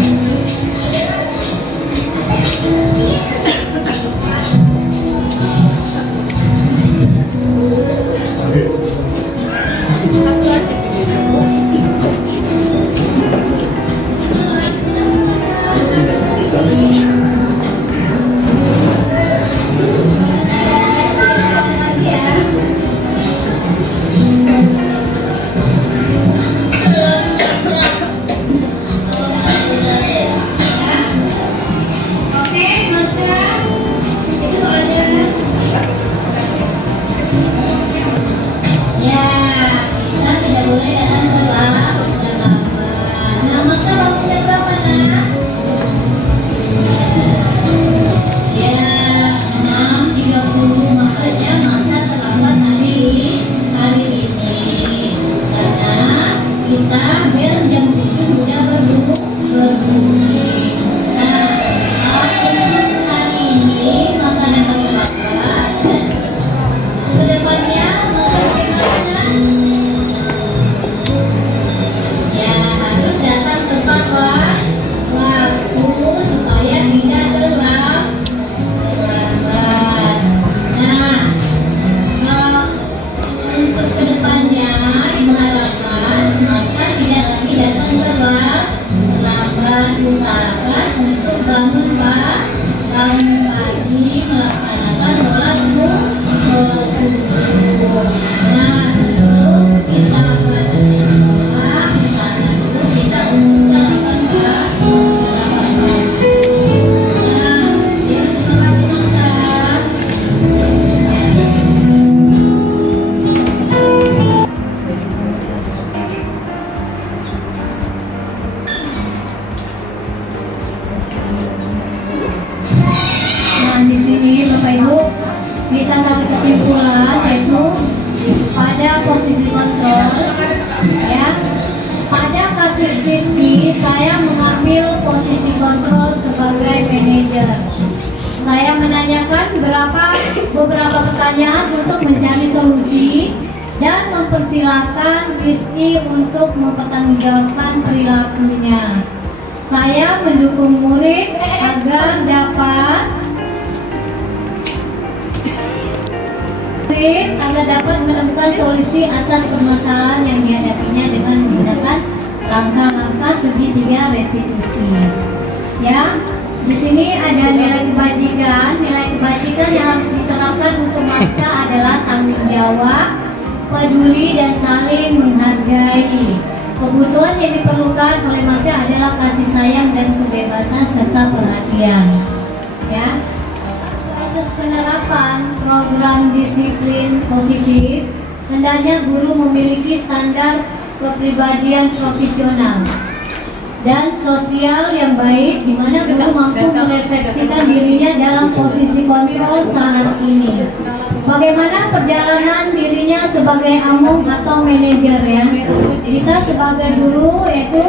untuk mencari solusi dan mempersilahkan Rizky untuk mempertanggungjawabkan perilakunya. Saya mendukung murid agar dapat menemukan solusi atas permasalahan yang dihadapinya dengan menggunakan langkah-langkah segitiga restitusi. Ya, di sini ada nilai kebajikan. Nilai kebajikan yang harus diterapkan untuk bangsa adalah tanggung jawab, peduli, dan saling menghargai. Kebutuhan yang diperlukan oleh manusia adalah kasih sayang dan kebebasan serta perhatian. Ya, proses penerapan program disiplin positif hendaknya guru memiliki standar kepribadian profesional dan sosial yang baik, di mana guru mampu merefleksikan dirinya dalam posisi kontrol saat ini. Bagaimana perjalanan dirinya sebagai among atau manajer, ya. Kita sebagai guru yaitu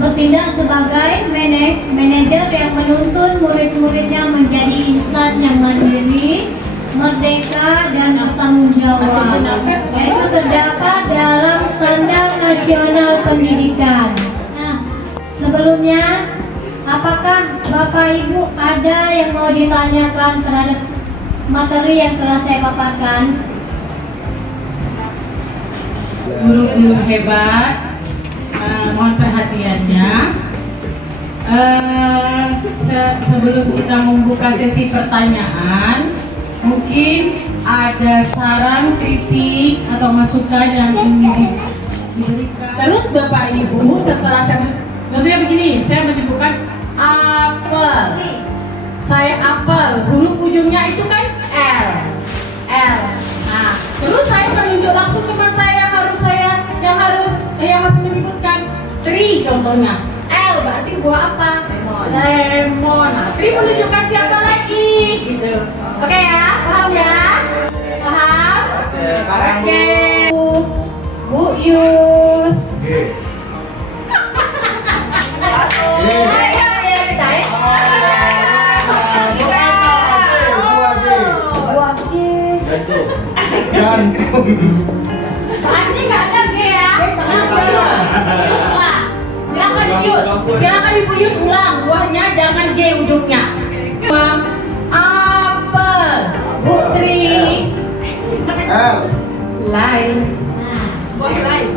bertindak sebagai manajer yang menuntun murid-muridnya menjadi insan yang mandiri, merdeka, dan bertanggung jawab, yaitu terdapat dalam Standar Nasional Pendidikan. Nah, sebelumnya, apakah Bapak Ibu ada yang mau ditanyakan terhadap materi yang telah saya paparkan? Guru-guru hebat, mohon perhatiannya. Sebelum kita membuka sesi pertanyaan, mungkin ada saran, kritik, atau masukan yang ingin diberikan. Terus Bapak Ibu, setelah contohnya begini, saya menyebutkan apel. Saya apel, huruf ujungnya itu kan L. Nah, terus saya menunjuk langsung teman saya yang harus menyebutkan tree, contohnya L berarti buah apa? Lemon. Nah, tree menunjukkan siapa lagi? Gitu. Oke ya, paham ya? Paham? Oke. Bu Yus. Berarti nggak ada G ya? Yus ulang. Silakan Yus. Silakan Ibu Yus ulang. Buahnya jangan G ujungnya. Apel. Putri. Lain. Buah lain.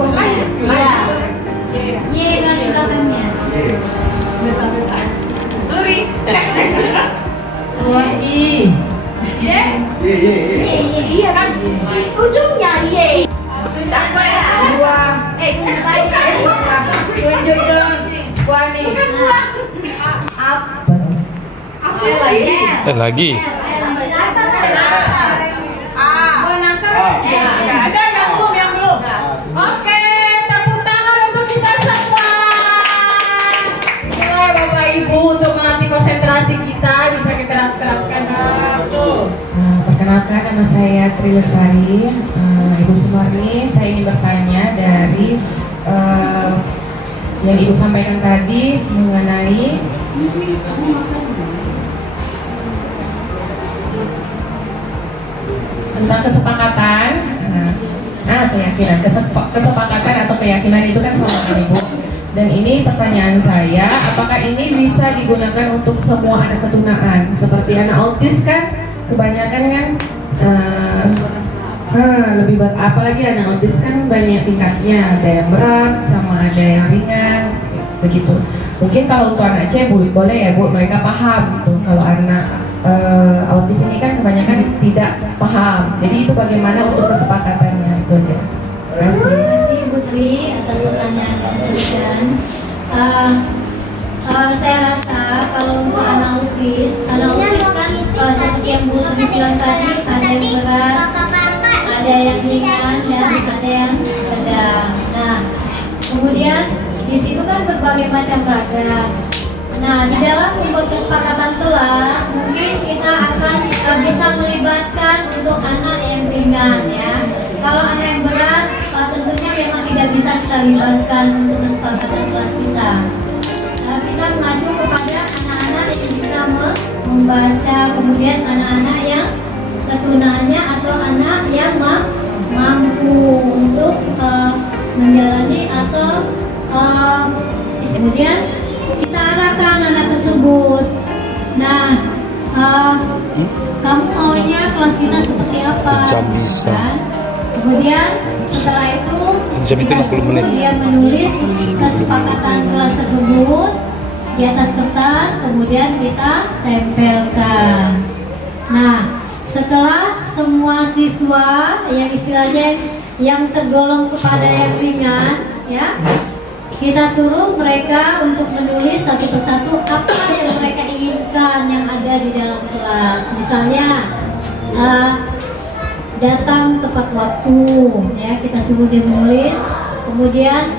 Iya. Y berarti belakangnya. Suri. Buah I. Iya kan? Ujungnya Y. Sampai buah. Tunjuk ke buah nih. Apel lagi. lagi. Buah nangka. Ada yang belum? Oke, tepuk tangan untuk kita semua. Mulai Bapak Ibu untuk melatih konsentrasi kita, bisa kita terapkan. Perkenalkan, nama saya Tri Lestari, Ibu Sumarni. Saya ingin bertanya dari yang Ibu sampaikan tadi mengenai tentang kesepakatan, keyakinan, kesepakatan atau keyakinan itu kan sama kan Ibu. Dan ini pertanyaan saya, apakah ini bisa digunakan untuk semua anak ketunaan? Seperti anak autis kan, kebanyakan kan lebih berat, apalagi anak autis kan banyak tingkatnya, ada yang berat sama ada yang ringan, begitu. Mungkin kalau untuk anak C boleh ya Bu, mereka paham gitu. Kalau anak autis ini kan kebanyakan tidak paham. Jadi itu bagaimana untuk kesepakatannya itu aja. Terima kasih. Terima kasih Bu Tri atas pertanyaan dan penjelasan. Saya rasa kalau untuk anak autis kan seperti yang Bu Tri bilang tadi, ada yang berat, ada yang ringan, dan ada yang sedang. Nah, kemudian di situ kan berbagai macam ragam. Nah, di dalam membuat kesepakatan kelas, mungkin kita akan bisa melibatkan untuk anak yang ringan, ya. Kalau anak yang berat, tentunya memang tidak bisa kita libatkan untuk kesepakatan kelas kita. Kita mengacu kepada anak-anak yang bisa membaca, kemudian anak-anak yang ketunaannya atau anak yang mampu untuk menjalani atau kemudian kita arahkan anak tersebut. Nah, kamu maunya kelas kita seperti apa? Jam bisa. Kan? Kemudian setelah itu Jam itu kita 60 menit. suruh dia menulis kesepakatan kelas tersebut di atas kertas, kemudian kita tempelkan. Nah, setelah semua siswa yang istilahnya yang tergolong kepada yang ringan, ya, kita suruh mereka untuk menulis satu persatu apa yang mereka inginkan yang ada di dalam kelas. Misalnya datang tepat waktu, ya, kita suruh dia menulis. Kemudian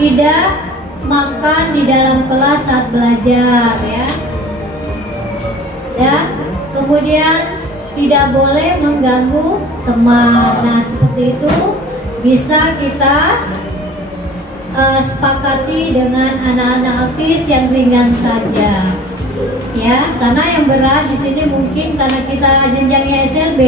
tidak makan di dalam kelas saat belajar, ya. Dan kemudian tidak boleh mengganggu teman. Nah, seperti itu bisa kita sepakati dengan anak-anak autis yang ringan saja, ya. Karena yang berat di sini mungkin karena kita jenjangnya SLB,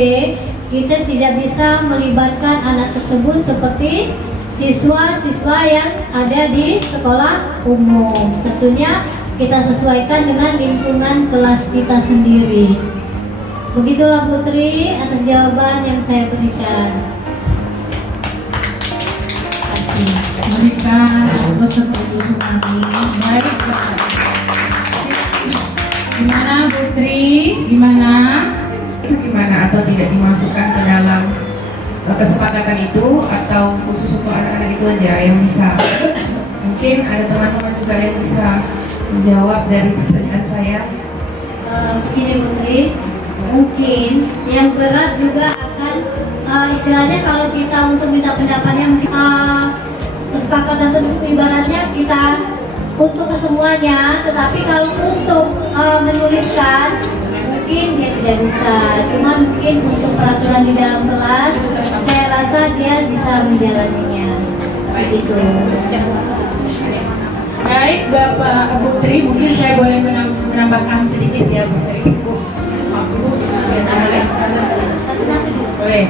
kita tidak bisa melibatkan anak tersebut seperti siswa-siswa yang ada di sekolah umum. Tentunya kita sesuaikan dengan lingkungan kelas kita sendiri. Begitulah Putri atas jawaban yang saya berikan. Memberikan peserta Sumarni. Baik, Bapak. Gimana Putri? Gimana? Itu gimana, atau tidak dimasukkan ke dalam kesepakatan itu, atau khusus untuk anak-anak itu aja yang bisa? Mungkin ada teman-teman juga yang bisa menjawab dari pertanyaan saya. Begini Putri, mungkin yang berat juga akan istilahnya kalau kita untuk minta pendapatnya kesepakatan tersebut ibaratnya kita untuk kesemuanya, tetapi kalau untuk menuliskan mungkin dia tidak bisa. Cuma mungkin untuk peraturan di dalam kelas saya rasa dia bisa menjalaninya. Begitu. Baik Bapak Putri, mungkin saya boleh menambahkan sedikit ya Putri. Satu-satu dulu. Boleh.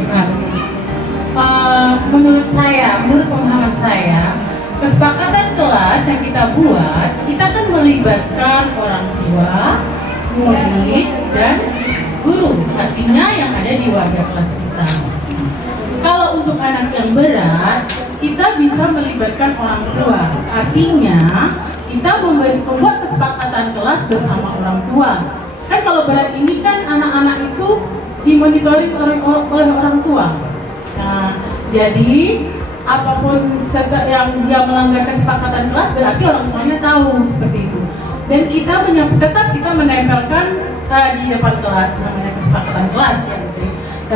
Menurut saya, menurut pemahaman saya, kesepakatan kelas yang kita buat, kita akan melibatkan orang tua, murid, dan guru. Artinya yang ada di warga kelas kita. Kalau untuk anak yang berat, kita bisa melibatkan orang tua. Artinya kita membuat kesepakatan kelas bersama orang tua. Kan kalau berat ini kan anak-anak itu dimonitoring oleh orang tua. Nah, jadi apapun yang dia melanggar kesepakatan kelas berarti orang tuanya tahu seperti itu. Dan kita tetap kita menempelkan di depan kelas namanya kesepakatan kelas ya.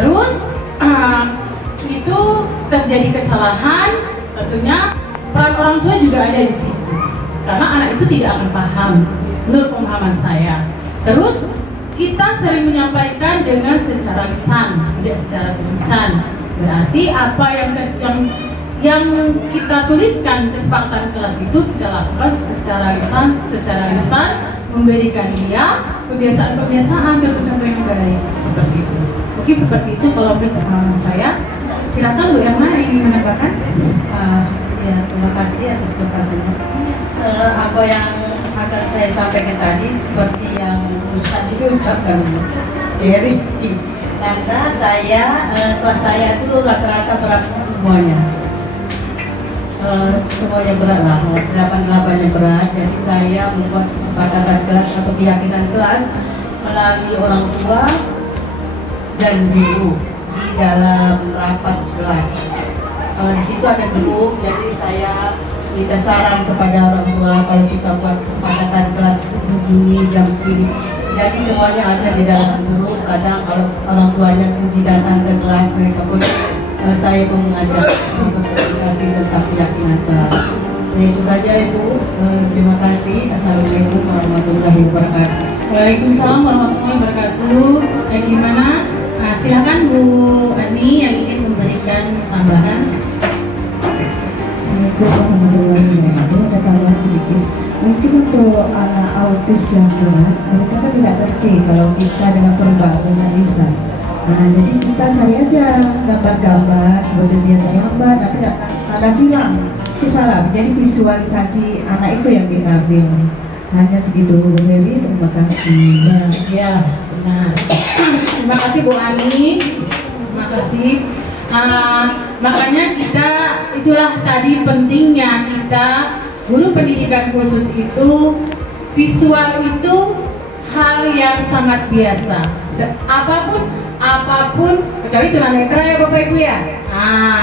Terus itu terjadi kesalahan, tentunya peran orang tua juga ada di situ. Karena anak itu tidak akan paham menurut pemahaman saya. Terus kita sering menyampaikan dengan secara lisan, tidak secara tulisan. Berarti apa yang kita tuliskan kesepakatan kelas itu kita lakukan secara lisan, memberikan dia kebiasaan-kebiasaan, contoh-contoh yang baik seperti itu. Mungkin seperti itu kalau menurut pengalaman saya. Silakan Bu Erna yang ingin menambahkan. Ya, terima kasih atas pertanyaan. Apa yang akan saya sampaikan tadi seperti yang tadi diucapkan Dery. Karena saya kelas saya itu rata-rata berat semuanya. Semuanya berat lah, 8-8-nya berat. Jadi saya membuat kesepakatan kelas atau keyakinan kelas melalui orang tua dan guru di dalam rapat kelas. Di situ ada grup, jadi saya minta saran kepada orang tua kalau kita buat kesepakatan kelas begini jam segini. Jadi semuanya ada di dalam grup. Kadang kalau orang tuanya sudah datang ke kelas mereka pun saya pun mengajak berkomunikasi tentang keyakinan kelas. Ya, itu saja Ibu. Terima kasih. Assalamualaikum warahmatullahi wabarakatuh. Waalaikumsalam warahmatullahi wabarakatuh. Gimana? Nah, silakan Bu Ani yang ingin memberikan tambahan. Assalamualaikum warahmatullahi wabarakatuh. Ada tambahan sedikit. Mungkin untuk anak autis yang berat, mereka kan tidak ngerti kalau kita dengan perbankan bisa. Nah, jadi kita cari aja gambar-gambar sebagai dia terlambat, nanti ada silang, itu salah. Jadi visualisasi anak itu yang kita ambil. Hanya segitu, Bu Meli. Terima kasih. Ya, benar. Terima kasih Bu Ani. Terima kasih. Makanya kita, itulah tadi pentingnya kita guru pendidikan khusus itu, visual itu hal yang sangat biasa. Apapun kecuali tunanetra ya Bapak Ibu ya.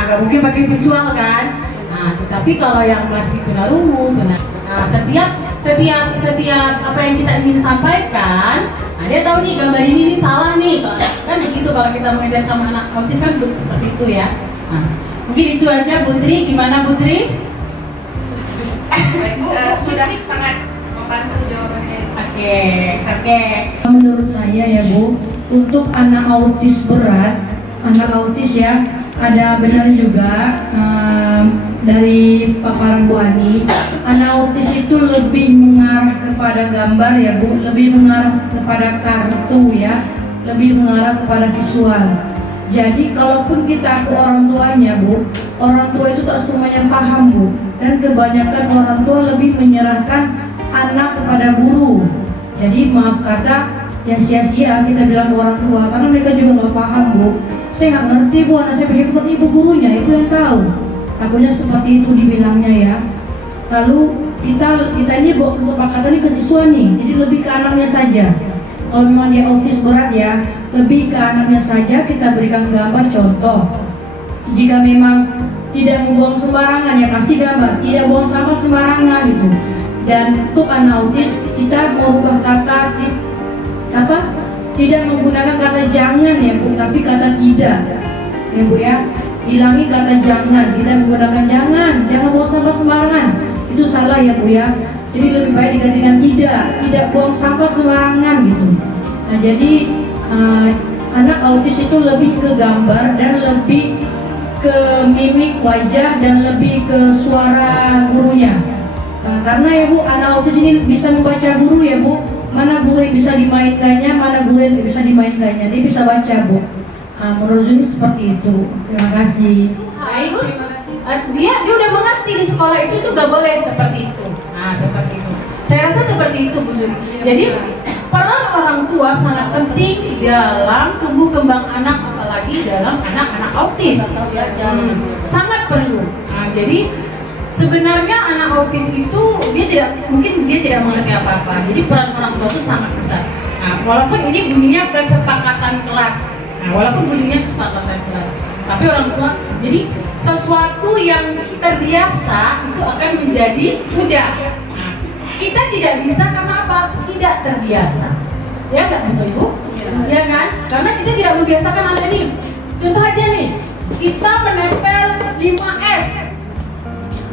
Nggak mungkin pakai visual kan. Tetapi kalau yang masih tunarungu, setiap apa yang kita ingin sampaikan, dia tahu nih gambar ini salah nih. Kan begitu kalau kita mengajar sama anak autis kan seperti itu ya. Mungkin itu aja Bu Tri. Gimana Bu Tri? Sudah sangat membantu jawabannya. Oke. Menurut saya ya Bu, untuk anak autis berat, anak autis ya, ada benar juga dari paparan Bu Ani, anak autis itu lebih mengarah kepada gambar ya Bu, lebih mengarah kepada kartu ya, lebih mengarah kepada visual. Jadi kalaupun kita ke orang tuanya Bu, orang tua itu tak semuanya paham Bu, dan kebanyakan orang tua lebih menyerahkan anak kepada guru. Jadi maaf kata, ya sia-sia kita bilang ke orang tua, karena mereka juga nggak paham Bu. Saya nggak ngerti Bu, anak saya pergi ke ibu gurunya, itu yang tahu. Takutnya seperti itu dibilangnya ya. Lalu kita ini bawa kesepakatan ini ke siswa nih, jadi lebih ke anaknya saja. Kalau memang dia autis berat ya, lebih ke anaknya saja kita berikan gambar contoh. Jika memang tidak membuang sembarangan ya kasih gambar, tidak buang sampah sembarangan gitu. Dan untuk anak autis kita merubah kata tidak menggunakan kata jangan ya Bu, tapi kata tidak ya Bu ya. Hilangi kata jangan, tidak menggunakan jangan buang sampah sembarangan, itu salah ya Bu ya. Jadi lebih baik digantikan tidak buang sampah sembarangan gitu. Nah jadi anak autis itu lebih ke gambar dan lebih ke mimik wajah dan lebih ke suara gurunya. Karena ya Bu, anak autis ini bisa membaca guru ya Bu, mana guru yang bisa dimainkannya, mana guru yang tidak bisa dimainkannya, dia bisa baca Bu. Menurut Zuni seperti itu. Terima kasih. Ibu, dia udah mengerti di sekolah itu nggak boleh seperti itu. Seperti itu. Saya rasa seperti itu Bu Zuni. Jadi peran orang tua sangat penting dalam tumbuh kembang anak, apalagi dalam anak-anak autis. Sangat perlu. Jadi sebenarnya anak autis itu dia tidak mengerti apa-apa. Jadi peran orang tua itu sangat besar. Walaupun ini bunyinya kesepakatan kelas. Tapi orang tua, jadi sesuatu yang terbiasa itu akan menjadi mudah. Kita tidak bisa karena apa? Tidak terbiasa. Ya nggak Bapak Ibu? Ya kan? Karena kita tidak membiasakan anak ini. Contoh aja nih, kita menempel 5S,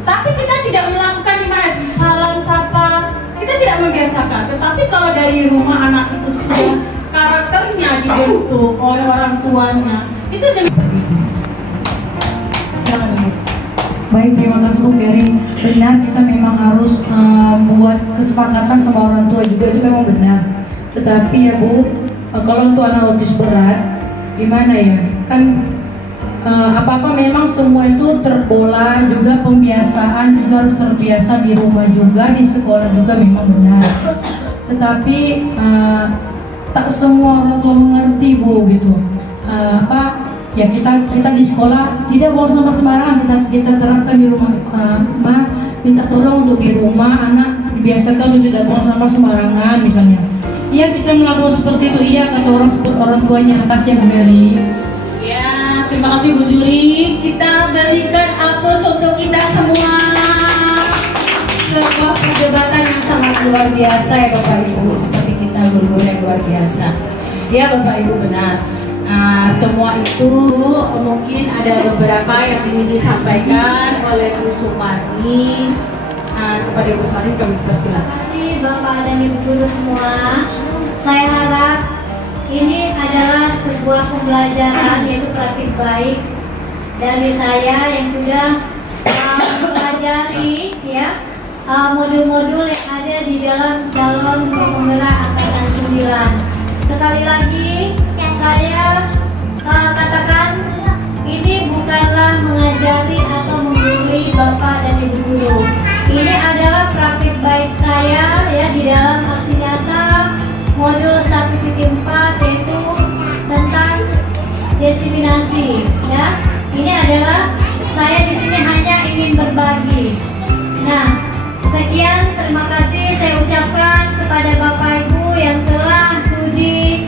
tapi kita tidak melakukan 5S, salam sapa, kita tidak membiasakan. Tetapi kalau dari rumah anak itu sudah karakternya dibentuk oleh orang tuanya, itu dengan Baik, terima kasih Bu Ferry. Benar, kita memang harus membuat kesepakatan sama orang tua juga, itu memang benar. Tetapi ya Bu, kalau untuk anak autis berat, gimana ya? Kan apa-apa memang semua itu terpola, juga pembiasaan juga harus terbiasa di rumah juga, di sekolah juga memang benar. Tetapi tak semua orang tua mengerti Bu gitu. Ya kita di sekolah tidak buang sampah sembarangan, kita terapkan di rumah. Minta tolong untuk di rumah anak dibiasakan untuk tidak buang sampah sembarangan misalnya. Iya, kita melakukan seperti itu, iya kata orang tuanya. Atas ya Bu Meli. Ya, terima kasih Bu Juli. Kita berikan aplaus untuk kita semua. Sebuah perdebatan yang sangat luar biasa ya Bapak Ibu, seperti kita guru yang luar biasa. Ya Bapak Ibu benar. Semua itu mungkin ada beberapa yang ingin disampaikan oleh Bu Sumarni. Kepada Bu Sumarni kami persilakan. Terima kasih Bapak dan Ibu guru semua. Saya harap ini adalah sebuah pembelajaran, yaitu praktik baik dari saya yang sudah mempelajari ya modul-modul yang ada di dalam calon penggerak angkatan 9 Sekali lagi saya katakan ini bukanlah mengajari atau menggurui Bapak dan Ibu guru. Ini adalah praktik baik saya ya di dalam aksi nyata modul 1.4 yaitu tentang diseminasi ya. Ini adalah saya di sini hanya ingin berbagi. Nah, sekian, terima kasih saya ucapkan kepada Bapak Ibu yang telah sudi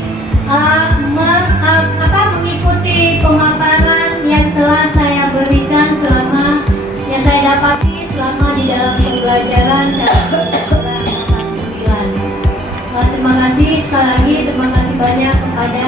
mengikuti pemaparan yang telah saya berikan selama yang saya dapati selama di dalam pembelajaran cara 9. Terima kasih sekali lagi, terima kasih banyak kepada